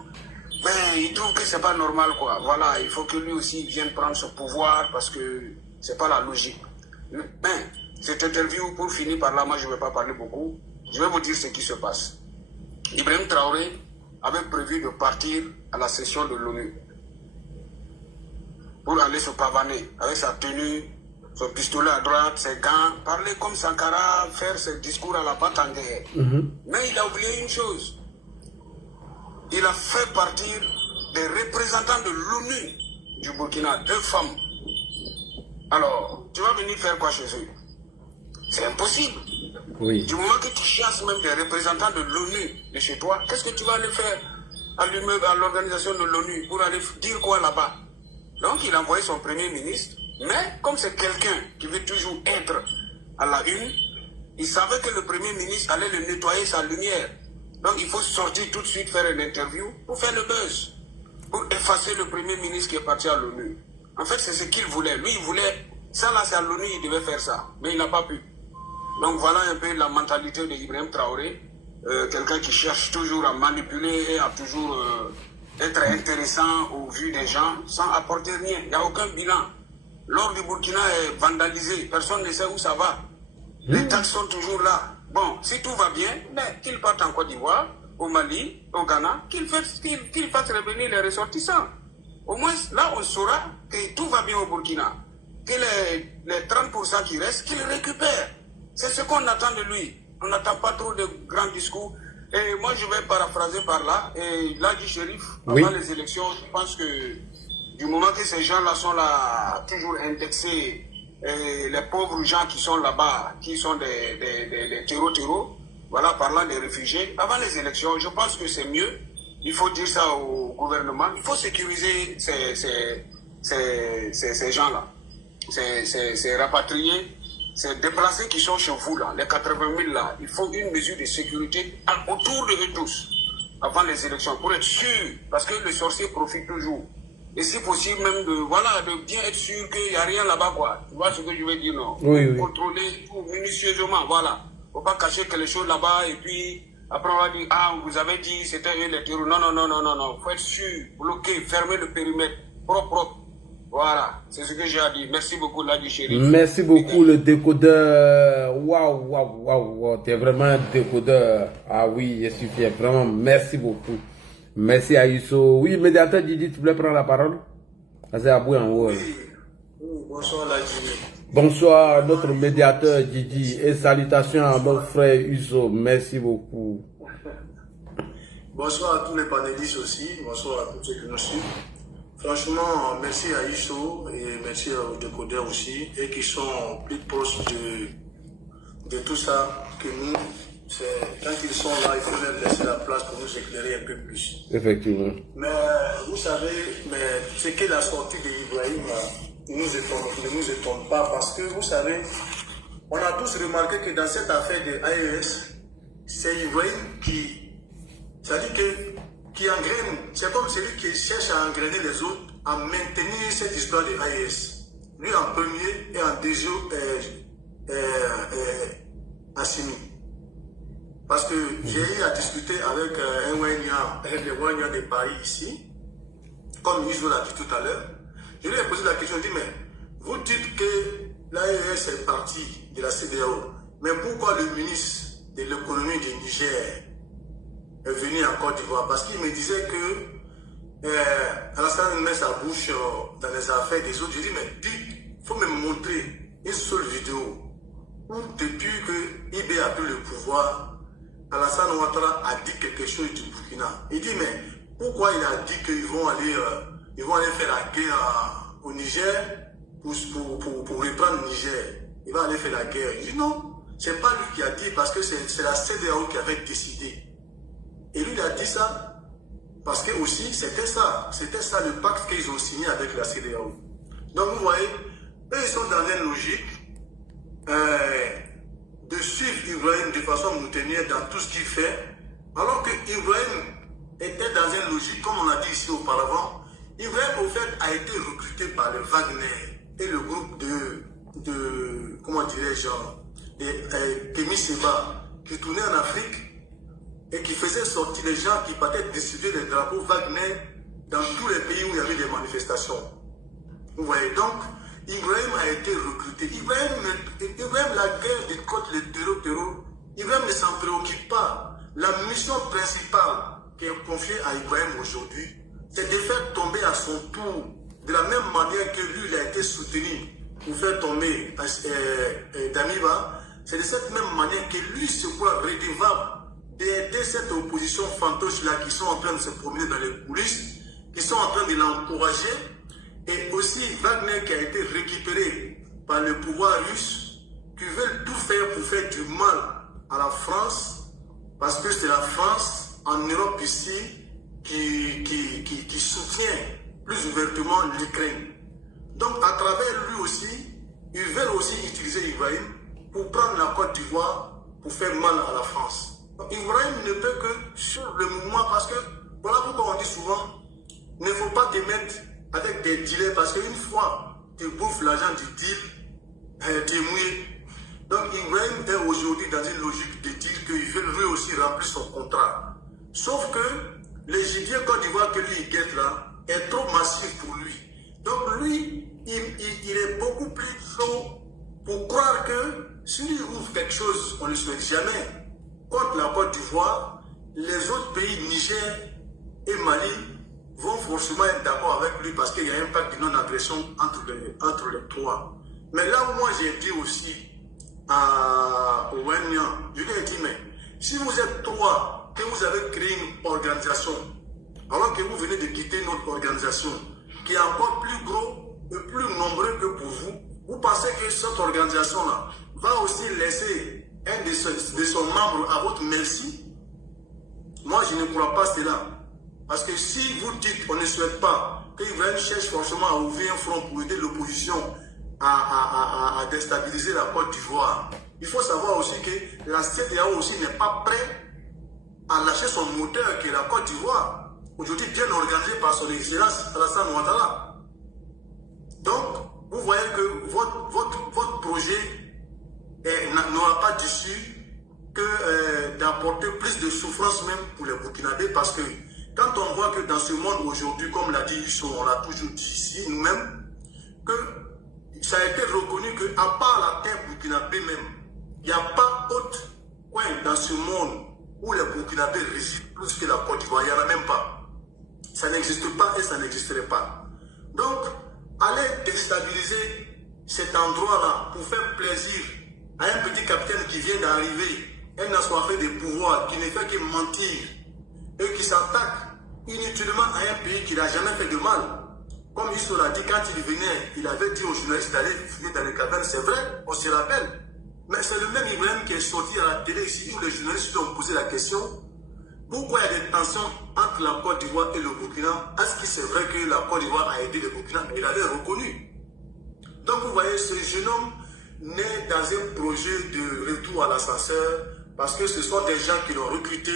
Mais il trouve que c'est pas normal, quoi. Voilà, il faut que lui aussi vienne prendre ce pouvoir parce que c'est pas la logique. Mais cette interview, pour finir par là, moi je ne vais pas parler beaucoup. Je vais vous dire ce qui se passe. Ibrahim Traoré avait prévu de partir à la session de l'ONU pour aller se pavaner avec sa tenue, son pistolet à droite, ses gants, parler comme Sankara, faire ses discours à la patte en guerre. Mais il a oublié une chose. Il a fait partir des représentants de l'ONU du Burkina, 2 femmes. Alors, tu vas venir faire quoi chez eux? C'est impossible. Oui. Du moment que tu chasses même des représentants de l'ONU de chez toi, qu'est-ce que tu vas aller faire à l'immeuble, à l'organisation de l'ONU pour aller dire quoi là-bas? Donc, il a envoyé son premier ministre, mais comme c'est quelqu'un qui veut toujours être à la une, il savait que le premier ministre allait le nettoyer sa lumière. Donc, il faut sortir tout de suite, faire une interview pour faire le buzz, pour effacer le premier ministre qui est parti à l'ONU. En fait, c'est ce qu'il voulait. Lui, il voulait, ça là, c'est à l'ONU, il devait faire ça, mais il n'a pas pu. Donc, voilà un peu la mentalité d'Ibrahim Traoré, quelqu'un qui cherche toujours à manipuler et à toujours être intéressant au vu des gens sans apporter rien. Il n'y a aucun bilan. L'or du Burkina est vandalisé, personne ne sait où ça va. Les taxes sont toujours là. Bon, si tout va bien, mais qu'il parte en Côte d'Ivoire, au Mali, au Ghana, qu'il fasse revenir les ressortissants. Au moins, là, on saura que tout va bien au Burkina. Que les 30% qui restent, qu'il récupère. C'est ce qu'on attend de lui. On n'attend pas trop de grands discours. Et moi, je vais paraphraser par là. Et là, du shérif, avant les élections, je pense que du moment que ces gens-là sont là, toujours indexés, et les pauvres gens qui sont là-bas, qui sont des terreaux, voilà, parlant des réfugiés, avant les élections, je pense que c'est mieux. Il faut dire ça au gouvernement. Il faut sécuriser ces gens-là, ces rapatriés, ces déplacés qui sont chez vous là, les 80 000 là, il faut une mesure de sécurité autour de eux tous, avant les élections, pour être sûr, parce que le sorcier profite toujours. Et si possible même de bien être sûr qu'il n'y a rien là-bas, quoi. Tu vois ce que je veux dire, non? Oui. Contrôler tout minutieusement, voilà. Faut pas cacher quelque chose là-bas et puis après on va dire, ah, vous avez dit c'était eux les terroristes. Non. Faut être sûr, bloquer, fermer le périmètre, propre. Voilà, c'est ce que j'ai à dire. Merci beaucoup, là, du chéri. Merci beaucoup, le décodeur. Waouh. Tu es vraiment un décodeur. Ah oui, je suis fier. Vraiment, merci beaucoup. Merci Aïsso. Oui, médiateur Didi, tu voulais prendre la parole? C'est Abou en haut. Oui, bonsoir, là, Didi. Bonsoir, notre médiateur Didi. Et salutations à notre frère Uso. Merci beaucoup. Bonsoir à tous les panélistes aussi. Bonsoir à tous ceux qui nous suivent. Franchement, merci à Iso et merci aux décodeurs aussi, et qui sont plus proches de tout ça que nous. Quand ils sont là, il faut leur laisser la place pour nous éclairer un peu plus. Effectivement. Mais vous savez, c'est que la sortie d'Ibrahim ne nous étonne pas, parce que vous savez, on a tous remarqué que dans cette affaire de AES, c'est Ibrahim qui engraine, c'est comme celui qui cherche à engrainer les autres, à maintenir cette histoire de AES. Lui en premier et en deuxième, Assimi. Parce que j'ai eu à discuter avec des Wagner de Paris ici, comme Iso l'a dit tout à l'heure. Je lui ai posé la question, je lui ai dit, mais vous dites que l'AES est partie de la CEDEAO, mais pourquoi le ministre de l'économie du Niger est venu en Côte d'Ivoire? Parce qu'il me disait que Alassane met sa bouche dans les affaires des autres. Je dis, mais il faut me montrer une seule vidéo où depuis que IB a pris le pouvoir, Alassane Ouattara a dit quelque chose du Burkina. Il dit, mais pourquoi il a dit qu'ils vont aller faire la guerre au Niger pour reprendre le Niger? Il va aller faire la guerre. Il dit non, c'est pas lui qui a dit, parce que c'est la CEDEAO qui avait décidé. Et lui, il a dit ça parce que aussi, c'était ça le pacte qu'ils ont signé avec la CEDEAO. Donc, vous voyez, eux, ils sont dans une logique de suivre Ibrahim de façon moutonnière dans tout ce qu'il fait, alors que Ibrahim était dans une logique, comme on a dit ici auparavant. Ibrahim, au fait, a été recruté par le Wagner et le groupe de comment dirais-je, Kémy Séba, qui tournait en Afrique et qui faisait sortir les gens qui partaient distribuer les drapeaux Wagner dans tous les pays où il y avait des manifestations. Vous voyez, donc, Ibrahim a été recruté. Ibrahim, la guerre contre le terreau, Ibrahim ne s'en préoccupe pas. La mission principale qui est confiée à Ibrahim aujourd'hui, c'est de faire tomber à son tour, de la même manière que lui, il a été soutenu pour faire tomber Damiba, c'est de cette même manière que lui se croit redevable d'aider cette opposition fantoche-là qui sont en train de se promener dans les coulisses, qui sont en train de l'encourager, et aussi Wagner qui a été récupéré par le pouvoir russe, qui veulent tout faire pour faire du mal à la France, parce que c'est la France, en Europe ici, qui soutient plus ouvertement l'Ukraine. Donc à travers lui aussi, ils veulent aussi utiliser Ibrahim pour prendre la Côte d'Ivoire, pour faire mal à la France. Donc, Ibrahim ne peut que sur le mouvement, parce que, voilà pourquoi on dit souvent, il ne faut pas te mettre avec des dealers, parce qu'une fois tu bouffes l'argent du deal, tu es mouillé. Donc Ibrahim est aujourd'hui dans une logique de dire qu'il veut lui aussi remplir son contrat. Sauf que le gibier Côte d'Ivoire que lui il guette là est trop massif pour lui. Donc lui, il est beaucoup plus chaud pour croire que s'il ouvre quelque chose, on ne le souhaite jamais, contre la Côte d'Ivoire, les autres pays, Niger et Mali, vont forcément être d'accord avec lui parce qu'il y a un pacte de non-agression entre les trois. Mais là où moi j'ai dit aussi à Ouagnan, je lui ai dit, mais si vous êtes trois, que vous avez créé une organisation, alors que vous venez de quitter notre organisation, qui est encore plus gros et plus nombreux que pour vous, vous pensez que cette organisation-là va aussi laisser un de son membre à votre merci? Moi, je ne crois pas cela. Parce que si vous dites qu'on ne souhaite pas qu'Ibrahim cherche forcément à ouvrir un front pour aider l'opposition à déstabiliser la Côte d'Ivoire. Il faut savoir aussi que la CEDEAO aussi n'est pas prête à lâcher son moteur qui est la Côte d'Ivoire, aujourd'hui bien organisée par son excellence Alassane Ouattara. Donc, vous voyez que votre projet n'aura pas d'issue que d'apporter plus de souffrance même pour les Burkinabés, parce que quand on voit que dans ce monde aujourd'hui, comme l'a dit Youssou, on l'a toujours dit ici nous-mêmes, que ça a été reconnu qu'à part la terre burkinabé même, il n'y a pas autre coin dans ce monde où les Burkinabés résident plus que la Côte d'Ivoire. Il n'y en a même pas. Ça n'existe pas et ça n'existerait pas. Donc, allez déstabiliser cet endroit-là pour faire plaisir à un petit capitaine qui vient d'arriver, un assoiffé de pouvoir, qui ne fait que mentir et qui s'attaque inutilement à un pays qui n'a jamais fait de mal. Comme Youssou l'a dit, quand il venait, il avait dit aux journalistes d'aller fumer dans les cavernes. C'est vrai, on se rappelle. Mais c'est le même Ibrahim qui est sorti à la télé ici où les journalistes lui ont posé la question: pourquoi il y a des tensions entre la Côte d'Ivoire et le Burkina? Est-ce que c'est vrai que la Côte d'Ivoire a aidé le Burkina? Il avait reconnu. Donc vous voyez, ce jeune homme naît dans un projet de retour à l'ascenseur parce que ce sont des gens qui l'ont recruté.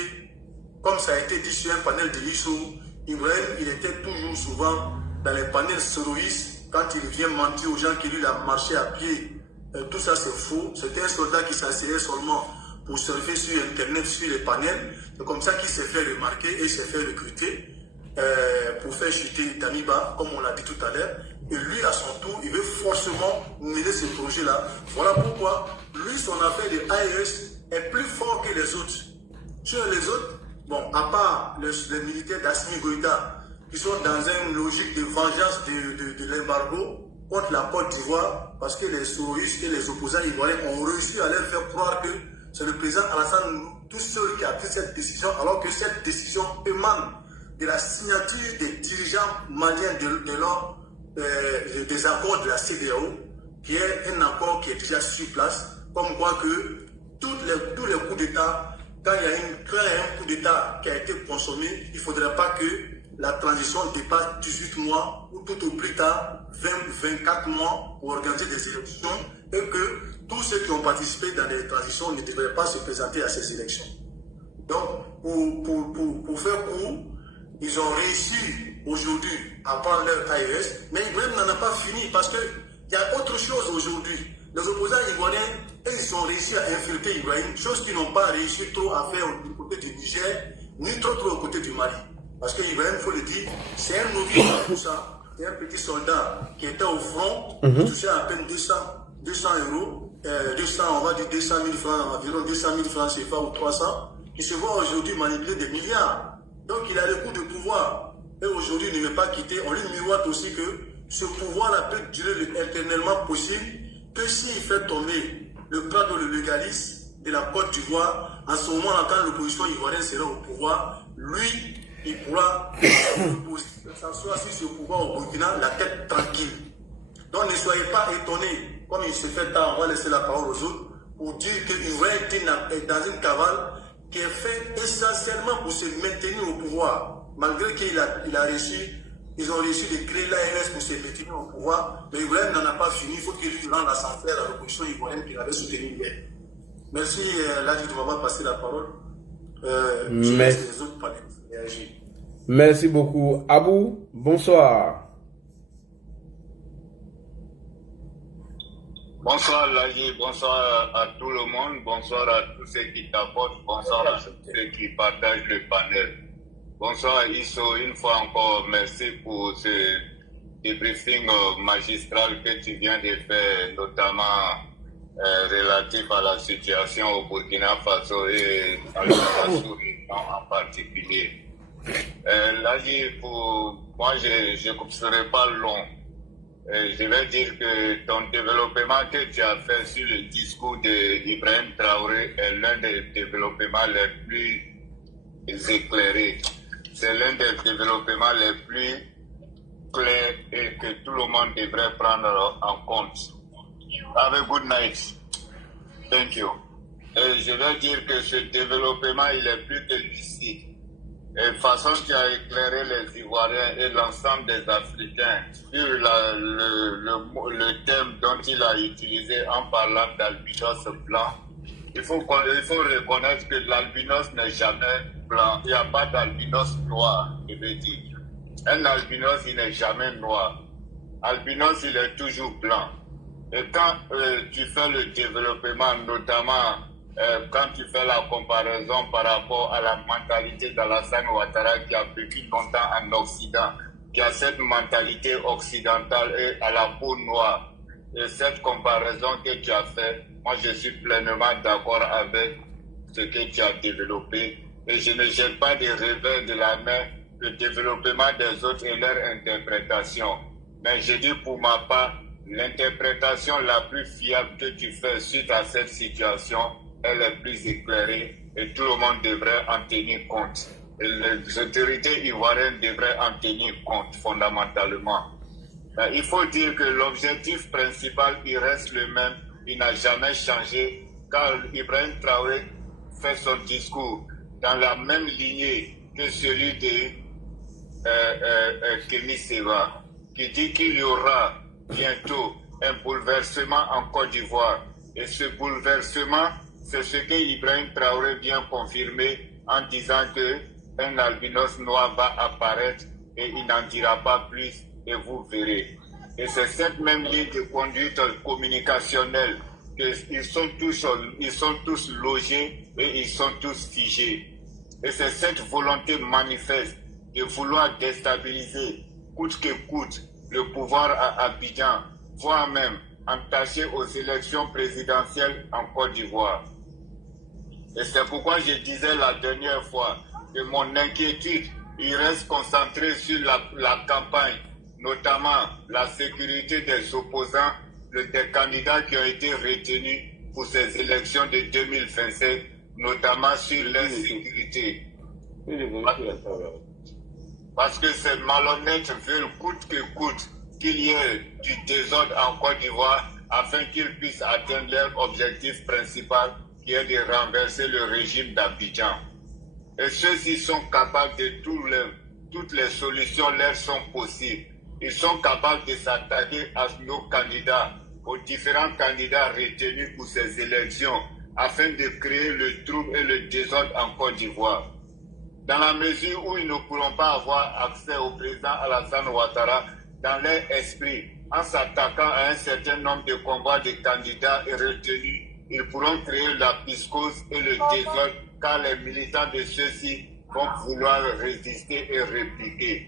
Comme ça a été dit sur un panel de Youssou, Ibrahim, il était toujours souvent dans les panels soloistes quand il vient mentir aux gens qui lui a marché à pied. Tout ça c'est faux. C'était un soldat qui s'asseyait seulement pour surfer sur internet, sur les panels. C'est comme ça qu'il s'est fait remarquer et s'est fait recruter pour faire chuter Damiba, comme on l'a dit tout à l'heure. Et lui, à son tour, il veut forcément mener ce projet-là. Voilà pourquoi lui, son affaire de AES est plus fort que les autres. Sur les autres, bon, à part les militaires d'Assimi Goïta, qui sont dans une logique de vengeance de l'embargo contre la Côte d'Ivoire, parce que les souristes et les opposants ivoiriens ont réussi à leur faire croire que c'est le président Alassane tout seul qui a pris cette décision, alors que cette décision émane de la signature des dirigeants maliens des accords de la CEDEAO, qui est un accord qui est déjà sur place, comme quoi que tous les coups d'État, quand il y a un coup d'État qui a été consommé, il ne faudrait pas que la transition dépasse 18 mois ou tout au plus tard 20-24 mois pour organiser des élections, et que tous ceux qui ont participé dans les transitions ne devraient pas se présenter à ces élections. Donc, pour faire court, ils ont réussi aujourd'hui à prendre leur AES, mais Ibrahim n'en a pas fini parce qu'il y a autre chose aujourd'hui. Les opposants ivoiriens, ils ont réussi à infiltrer Ibrahim, chose qu'ils n'ont pas réussi trop à faire du côté du Niger, ni trop au côté du Mali. Parce qu'Ibrahim, il faut le dire, c'est un novice dans tout ça. C'est un petit soldat qui était au front, qui touchait à peine 200 euros, 200, on va dire 200 000 francs, environ 200 000 francs CFA ou 300, qui se voit aujourd'hui manipuler des milliards. Donc il a le coup de pouvoir. Et aujourd'hui, il ne veut pas quitter. On lui miroite aussi que ce pouvoir-là peut durer éternellement possible que s'il fait tomber le plan de le légaliste de la Côte d'Ivoire, en ce moment-là, quand l'opposition ivoirienne sera au pouvoir, lui, il pourra s'asseoir sur ce pouvoir au Burkina, la tête tranquille. Donc ne soyez pas étonnés, comme il se fait tard, on va laisser la parole aux autres, pour dire qu'Ivoirien est dans une cavale qui est faite essentiellement pour se maintenir au pouvoir. Malgré qu'il a réussi, ils ont réussi de créer l'ANS pour se maintenir au pouvoir, mais Ivoirien n'en a pas fini, il faut qu'il lui rende à la l'opposition ivoirienne qu'il avait soutenue hier. Merci, là je dois passer la parole. Les autres panels. Merci beaucoup. Abou, bonsoir. Bonsoir Laji, bonsoir à tout le monde, bonsoir à tous ceux qui t'apportent, bonsoir à tous ceux qui partagent le panel. Bonsoir Isso, une fois encore, merci pour ce débriefing magistral que tu viens de faire, notamment relatif à la situation au Burkina Faso et à la en particulier. Laji, pour moi, je ne serai pas long. Je vais dire que ton développement que tu as fait sur le discours d'Ibrahim Traoré est l'un des développements les plus éclairés. C'est l'un des développements les plus clairs et que tout le monde devrait prendre en compte. Have a good night. Thank you. Et je vais dire que ce développement, il est plus que lucide. Et de façon qui a éclairé les Ivoiriens et l'ensemble des Africains sur le thème dont il a utilisé en parlant d'albinos blanc. Il faut reconnaître que l'albinos n'est jamais blanc. Il n'y a pas d'albinos noir, je veux dire. Un albinos, il n'est jamais noir. Albinos, il est toujours blanc. Et quand tu fais le développement, notamment quand tu fais la comparaison par rapport à la mentalité d'Alassane Ouattara qui a vécu longtemps en Occident, qui a cette mentalité occidentale et à la peau noire, et cette comparaison que tu as faite, moi je suis pleinement d'accord avec ce que tu as développé et je ne jette pas des revers de la main le développement des autres et leur interprétation. Mais je dis pour ma part, l'interprétation la plus fiable que tu fais suite à cette situation, elle est plus éclairée et tout le monde devrait en tenir compte. Et les autorités ivoiriennes devraient en tenir compte fondamentalement. Mais il faut dire que l'objectif principal, il reste le même, il n'a jamais changé. Quand Ibrahim Traoré fait son discours dans la même lignée que celui de Kémy Séba, qui dit qu'il y aura bientôt un bouleversement en Côte d'Ivoire. Et ce bouleversement, c'est ce que Ibrahim Traoré vient confirmer en disant qu'un albinos noir va apparaître et il n'en dira pas plus et vous verrez. Et c'est cette même ligne de conduite communicationnelle qu'ils sont tous logés et ils sont tous figés. Et c'est cette volonté manifeste de vouloir déstabiliser coûte que coûte le pouvoir à Abidjan, voire même entacher aux élections présidentielles en Côte d'Ivoire. Et c'est pourquoi je disais la dernière fois que mon inquiétude, il reste concentrée sur la campagne, notamment la sécurité des opposants, des candidats qui ont été retenus pour ces élections de 2027, notamment sur l'insécurité. Parce que ces malhonnêtes veulent coûte que coûte qu'il y ait du désordre en Côte d'Ivoire afin qu'ils puissent atteindre leur objectif principal qui est de renverser le régime d'Abidjan. Et ceux-ci sont capables de toutes les solutions leur sont possibles. Ils sont capables de s'attaquer à nos candidats, aux différents candidats retenus pour ces élections afin de créer le trouble et le désordre en Côte d'Ivoire. Dans la mesure où ils ne pourront pas avoir accès au président Alassane Ouattara dans leur esprit, en s'attaquant à un certain nombre de combats de candidats et retenus, ils pourront créer la piscose et le désordre car les militants de ceux-ci vont vouloir résister et répliquer.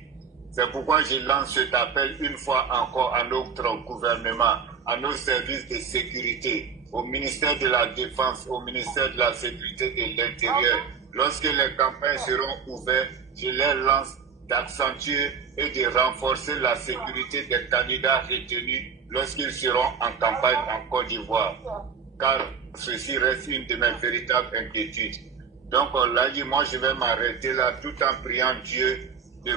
C'est pourquoi je lance cet appel une fois encore à notre gouvernement, à nos services de sécurité, au ministère de la Défense, au ministère de la Sécurité et de l'Intérieur. Lorsque les campagnes seront ouvertes, je leur lance d'accentuer et de renforcer la sécurité des candidats retenus lorsqu'ils seront en campagne en Côte d'Ivoire. Car ceci reste une de mes véritables inquiétudes. Donc là, moi je vais m'arrêter là tout en priant Dieu de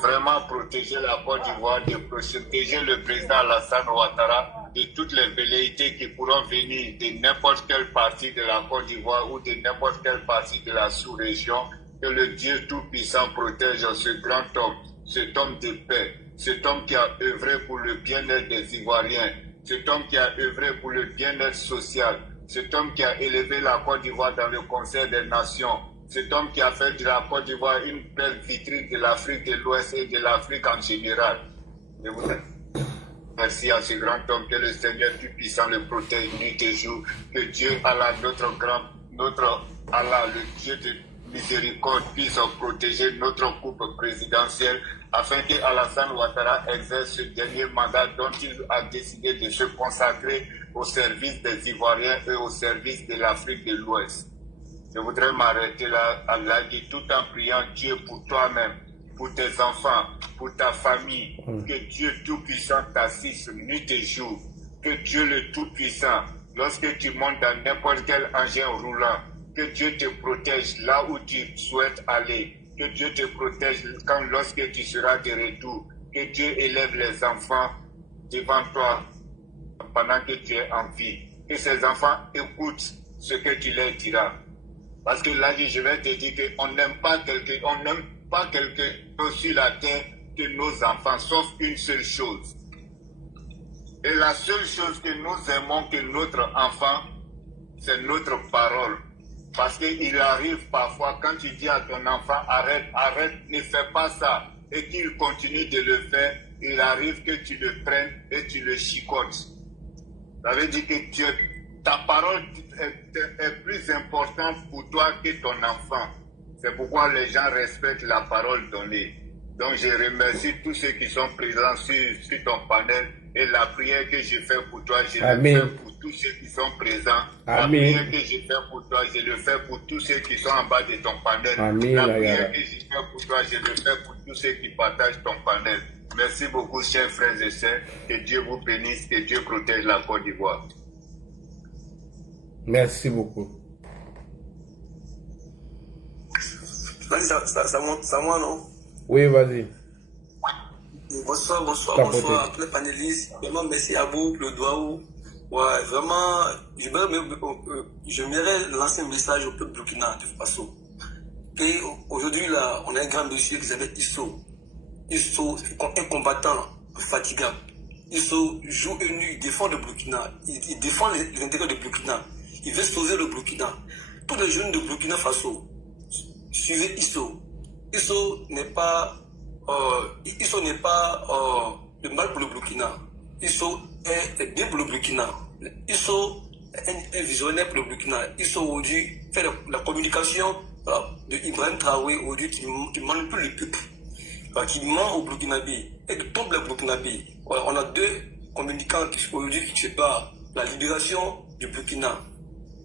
vraiment protéger la Côte d'Ivoire, de protéger le président Alassane Ouattara de toutes les velléités qui pourront venir de n'importe quelle partie de la Côte d'Ivoire ou de n'importe quelle partie de la sous-région. Que le Dieu Tout-Puissant protège ce grand homme, cet homme de paix, cet homme qui a œuvré pour le bien-être des Ivoiriens, cet homme qui a œuvré pour le bien-être social, cet homme qui a élevé la Côte d'Ivoire dans le Conseil des Nations, cet homme qui a fait de la Côte d'Ivoire une belle vitrine de l'Afrique de l'Ouest et de l'Afrique en général. Je vous merci à ce grand homme, que le Seigneur Tout-Puissant le protège nuit et jour, que Dieu Allah, notre Allah, le Dieu de miséricorde, puisse protéger notre couple présidentiel afin que Alassane Ouattara exerce ce dernier mandat dont il a décidé de se consacrer au service des Ivoiriens et au service de l'Afrique de l'Ouest. Je voudrais m'arrêter là, Allah dit, tout en priant Dieu pour toi-même, pour tes enfants, pour ta famille, que Dieu Tout-Puissant t'assiste nuit et jour, que Dieu le Tout-Puissant, lorsque tu montes dans n'importe quel engin roulant, que Dieu te protège là où tu souhaites aller, que Dieu te protège lorsque tu seras de retour, que Dieu élève les enfants devant toi pendant que tu es en vie, que ces enfants écoutent ce que tu leur diras. Parce que là, je vais te dire qu'on n'aime pas quelqu'un sur la terre que nos enfants, sauf une seule chose. Et la seule chose que nous aimons que notre enfant, c'est notre parole. Parce qu'il arrive parfois, quand tu dis à ton enfant, arrête, ne fais pas ça, et qu'il continue de le faire, il arrive que tu le prennes et tu le chicotes. Ça veut dire que ta parole est plus importante pour toi que ton enfant. C'est pourquoi les gens respectent la parole donnée. Donc je remercie tous ceux qui sont présents sur ton panel et la prière que je fais pour toi, je le fais pour tous ceux qui sont présents. Amen. La prière que je fais pour toi, je le fais pour tous ceux qui sont en bas de ton panel. Amen. La prière que je fais pour toi, je le fais pour tous ceux qui partagent ton panel. Merci beaucoup, chers frères et sœurs. Que Dieu vous bénisse, que Dieu protège la Côte d'Ivoire. Merci beaucoup. Ça monte, non? Oui, vas-y. Bonsoir à tous les panélistes. Vraiment, merci à vous pour le doigt. Ouais, vraiment, j'aimerais lancer un message au peuple burkina de façon. Et aujourd'hui, là, on a un grand dossier qui s'appelle Isso. Isso, un combattant fatigable. Isso joue une nuit, il défend le Burkina. Il défend les intérêts du Burkina. Il veut sauver le Burkina. Tous les jeunes de Burkina Faso, suivez Isso. Isso n'est pas le mal pour le Burkina. Isso est bien pour le Burkina. Isso est un visionnaire pour le Burkina. Isso aujourd'hui fait la communication de Ibrahim Traoré aujourd'hui qui manipule le peuple, qui ment au Burkinabé et de tombe le Burkinabé. On a deux communicants aujourd'hui qui séparent la libération du Burkina.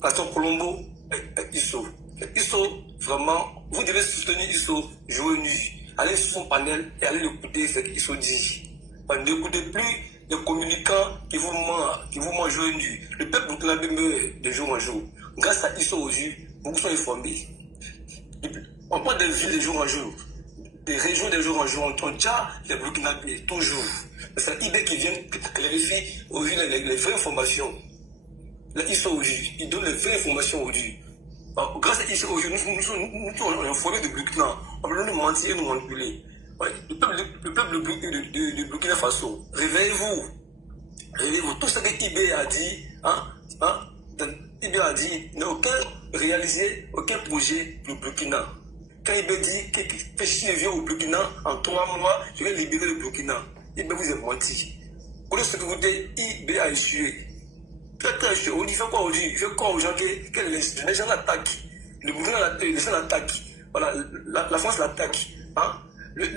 Gaston Colombo et Isso. Isso, vraiment, vous devez soutenir Isso, jouer nu. Allez sur son panel et allez l'écouter ce qu'Isso dit. N'écoutez plus les communicants qui vous mentent jouer nu. Le peuple burkinabé meurt de jour en jour. Grâce à Isso aujourd'hui, beaucoup sont informés. On parle des villes de jour en jour, des régions de jour en jour. On déjà les burkinabés, toujours. C'est IB qui vient clarifier aujourd'hui les vraies informations. Là, Isso aujourd'hui, il donne les vraies informations aujourd'hui. Grâce à Isso aujourd'hui, nous sommes informés de Burkina. On peut nous mentir et nous manipuler. Ouais, le peuple de Burkina Faso, réveillez-vous. Réveillez-vous. Tout ce que IB a dit, IB a dit, il n'a réalisé aucun projet pour le Burkina. Quand IB dit que si je viens au Burkina, en 3 mois, je vais libérer le Burkina. IB vous a menti. Pour ce que vous dites, IB a échoué. On dit fait quoi aujourd'hui? Il fait quoi aux gens que les gens l'attaquent? Le Burkina, les gens l'attaquent. Voilà, la France l'attaque. Hein? La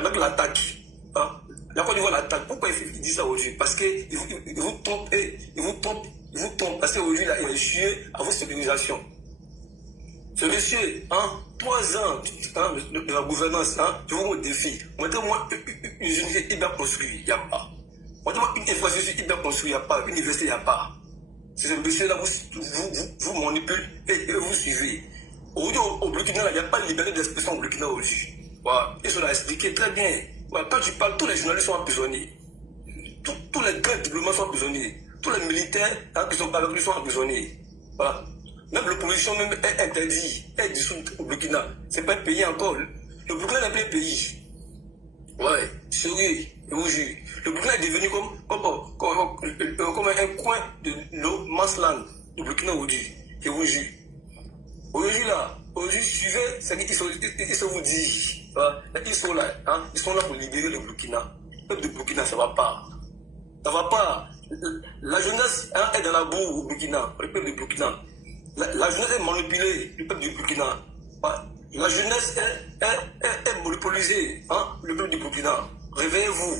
Mecque l'attaque. Hein? La Côte d'Ivoire l'attaque. Pourquoi il dit ça aujourd'hui? Parce qu'il vous trompe. Il vous trompe. Parce qu'aujourd'hui, il a échoué à votre sécurisation. Ce monsieur, 3 ans de la gouvernance, je vous mets au défi. Mettez-moi une université bien construite, il n'y a pas. Mettez-moi une infrastructure bien construite, il n'y a pas. Une université, il n'y a pas. C'est ce monsieur-là, vous manipulez et vous suivez. Aujourd'hui, au Burkina, il n'y a pas de liberté d'expression au Burkina aujourd'hui. Voilà. Et ça l'a expliqué très bien. Voilà. Quand tu parles, tous les journalistes sont emprisonnés. Tous les grands diplomates sont emprisonnés. Tous les militaires qui sont pas avec lui sont emprisonnés. Voilà. Même l'opposition même est interdite, est dissoute au Burkina. C'est pas un pays encore. Le Burkina n'est plus un pays. Ouais, sérieux, je vous jure. Le Burkina est devenu comme un coin de no man's land. Le Burkina aujourd'hui, je vous jure. Aujourd'hui, suivez ce qu'ils vous disent. Ils sont là, ils sont là pour libérer le Burkina. Le peuple du Burkina, ça va pas. Ça va pas. La jeunesse est dans la boue au Burkina, le peuple du Burkina. La jeunesse est manipulée, le peuple du Burkina. La jeunesse est monopolisée, le peuple du Burkina. Réveillez-vous.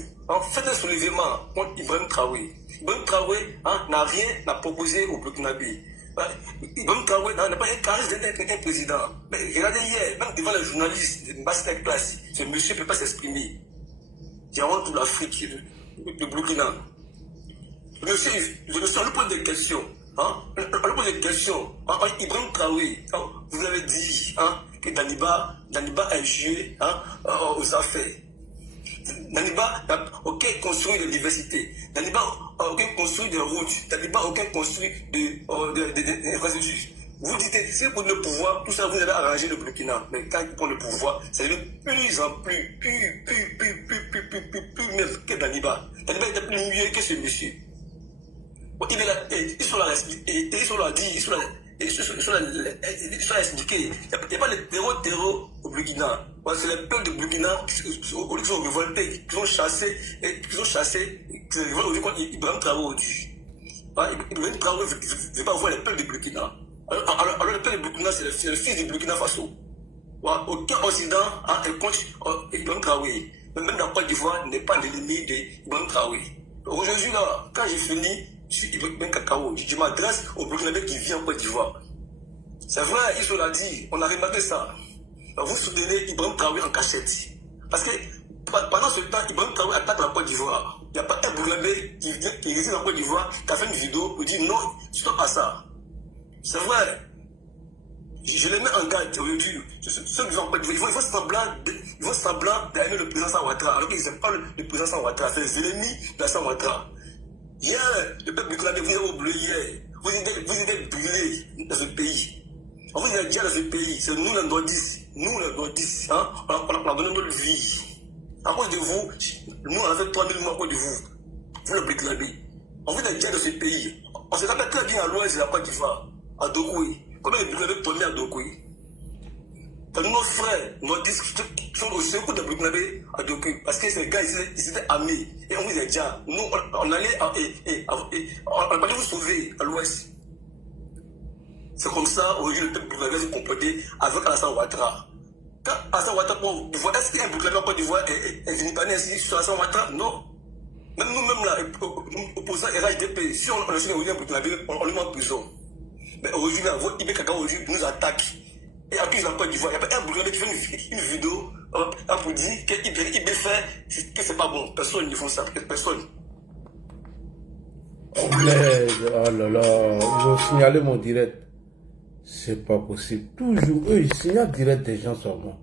Faites un soulèvement contre Ibrahim Traoré. Ibrahim Traoré n'a rien à proposer au Burkinabé. Ibrahim Traoré n'a pas un charisme d'être un président. Mais regardez hier, même devant les journalistes de masterclass, ce monsieur ne peut pas s'exprimer. J'ai honte pour l'Afrique, le Burkina. Monsieur, je lui pose des questions. On lui pose des questions. Ibrahim Traoré, vous avez dit que Daniba a échoué aux affaires. Daniba a construit l'université. Daniba aucun construit de routes, Taliban aucun construit d'infrastructures. Vous dites, si vous prenez le pouvoir, tout ça vous avez arrangé le Burkina. Mais quand ils prennent le pouvoir, ça devient plus en plus même que Daniba. Daniba était plus mieux que ce monsieur. Ils sont là, ils sont là, ils sont là expliqués. Il n'y a pas de terreau au Burkina. C'est les peuples de Burkina qui sont révoltés, qui sont chassés, qui révoltent contre Ibrahim Traoré aujourd'hui. Ibrahim Traoré ne veut pas voir les peuples de Burkina. Alors le peuple de Burkina, c'est le fils de Burkina Faso. Aucun Occident est contre Ibrahim Traoré. Même la Côte d'Ivoire n'est pas l'ennemi d'Ibrahim Traoré. Aujourd'hui, là, quand j'ai fini sur Ibrahim Kakao, je m'adresse au Burkinabé qui vit en Côte d'Ivoire. C'est vrai, il l'a dit, on a remarqué ça. Vous soutenez Ibrahim Traoré en cachette. Parce que pendant ce temps, Ibrahim Traoré attaque la Côte d'Ivoire. Il n'y a pas un Burkinabé qui réside en Côte d'Ivoire qui a fait une vidéo pour dire non, stop à ça. C'est vrai. Je les mets en garde aujourd'hui. Ceux qui vont ils font semblant d'aimer le président Alassane Ouattara. Alors qu'ils n'aiment pas le président Alassane Ouattara. C'est les ennemis d'Alassane Ouattara. Hier, le peuple burkinabé vous avez oublié hier. Vous êtes brûlés dans ce pays. On vous a dit dans ce pays, c'est nous les nordistes. Nous les nordistes. Hein? On a donné notre vie. À cause de vous, nous on a fait 3000 mois à cause de vous. Vous le burkinabé. On vous a dit dans ce pays. On se rappelle très bien à l'ouest de la Côte d'Ivoire. À Dokoué. Combien de Burkinabés tombés à Dokoué? C'est nos frères, nos disques qui sont au secours de Burkinabés à Dokoué. Parce que ces gars, ils étaient armés. Et on vous a dit, nous, on allait, on allait vous sauver à l'ouest. C'est comme ça, aujourd'hui, le peuple burkinabé s'est comporté avec Alassane Ouattara. Quand Alassane Ouattara, est-ce qu'un Burkinabé en Côte d'Ivoire est venu parler ainsi sur Alassane Ouattara? Non. Même nous-mêmes, là, opposants RHDP, si on est sur un Burkinabé, on le met en prison. Mais aujourd'hui, votre Ibé Kaka aujourd'hui nous attaque. Et accuse la Côte d'Ivoire. Il n'y a pas un Burkinabé qui fait une vidéo pour dire qu'Ibé fait que c'est pas bon. Personne ne fait ça. Personne. Oh là là, ils ont signalé mon direct. C'est pas possible. Toujours, eux, ils signalent direct des gens sur moi.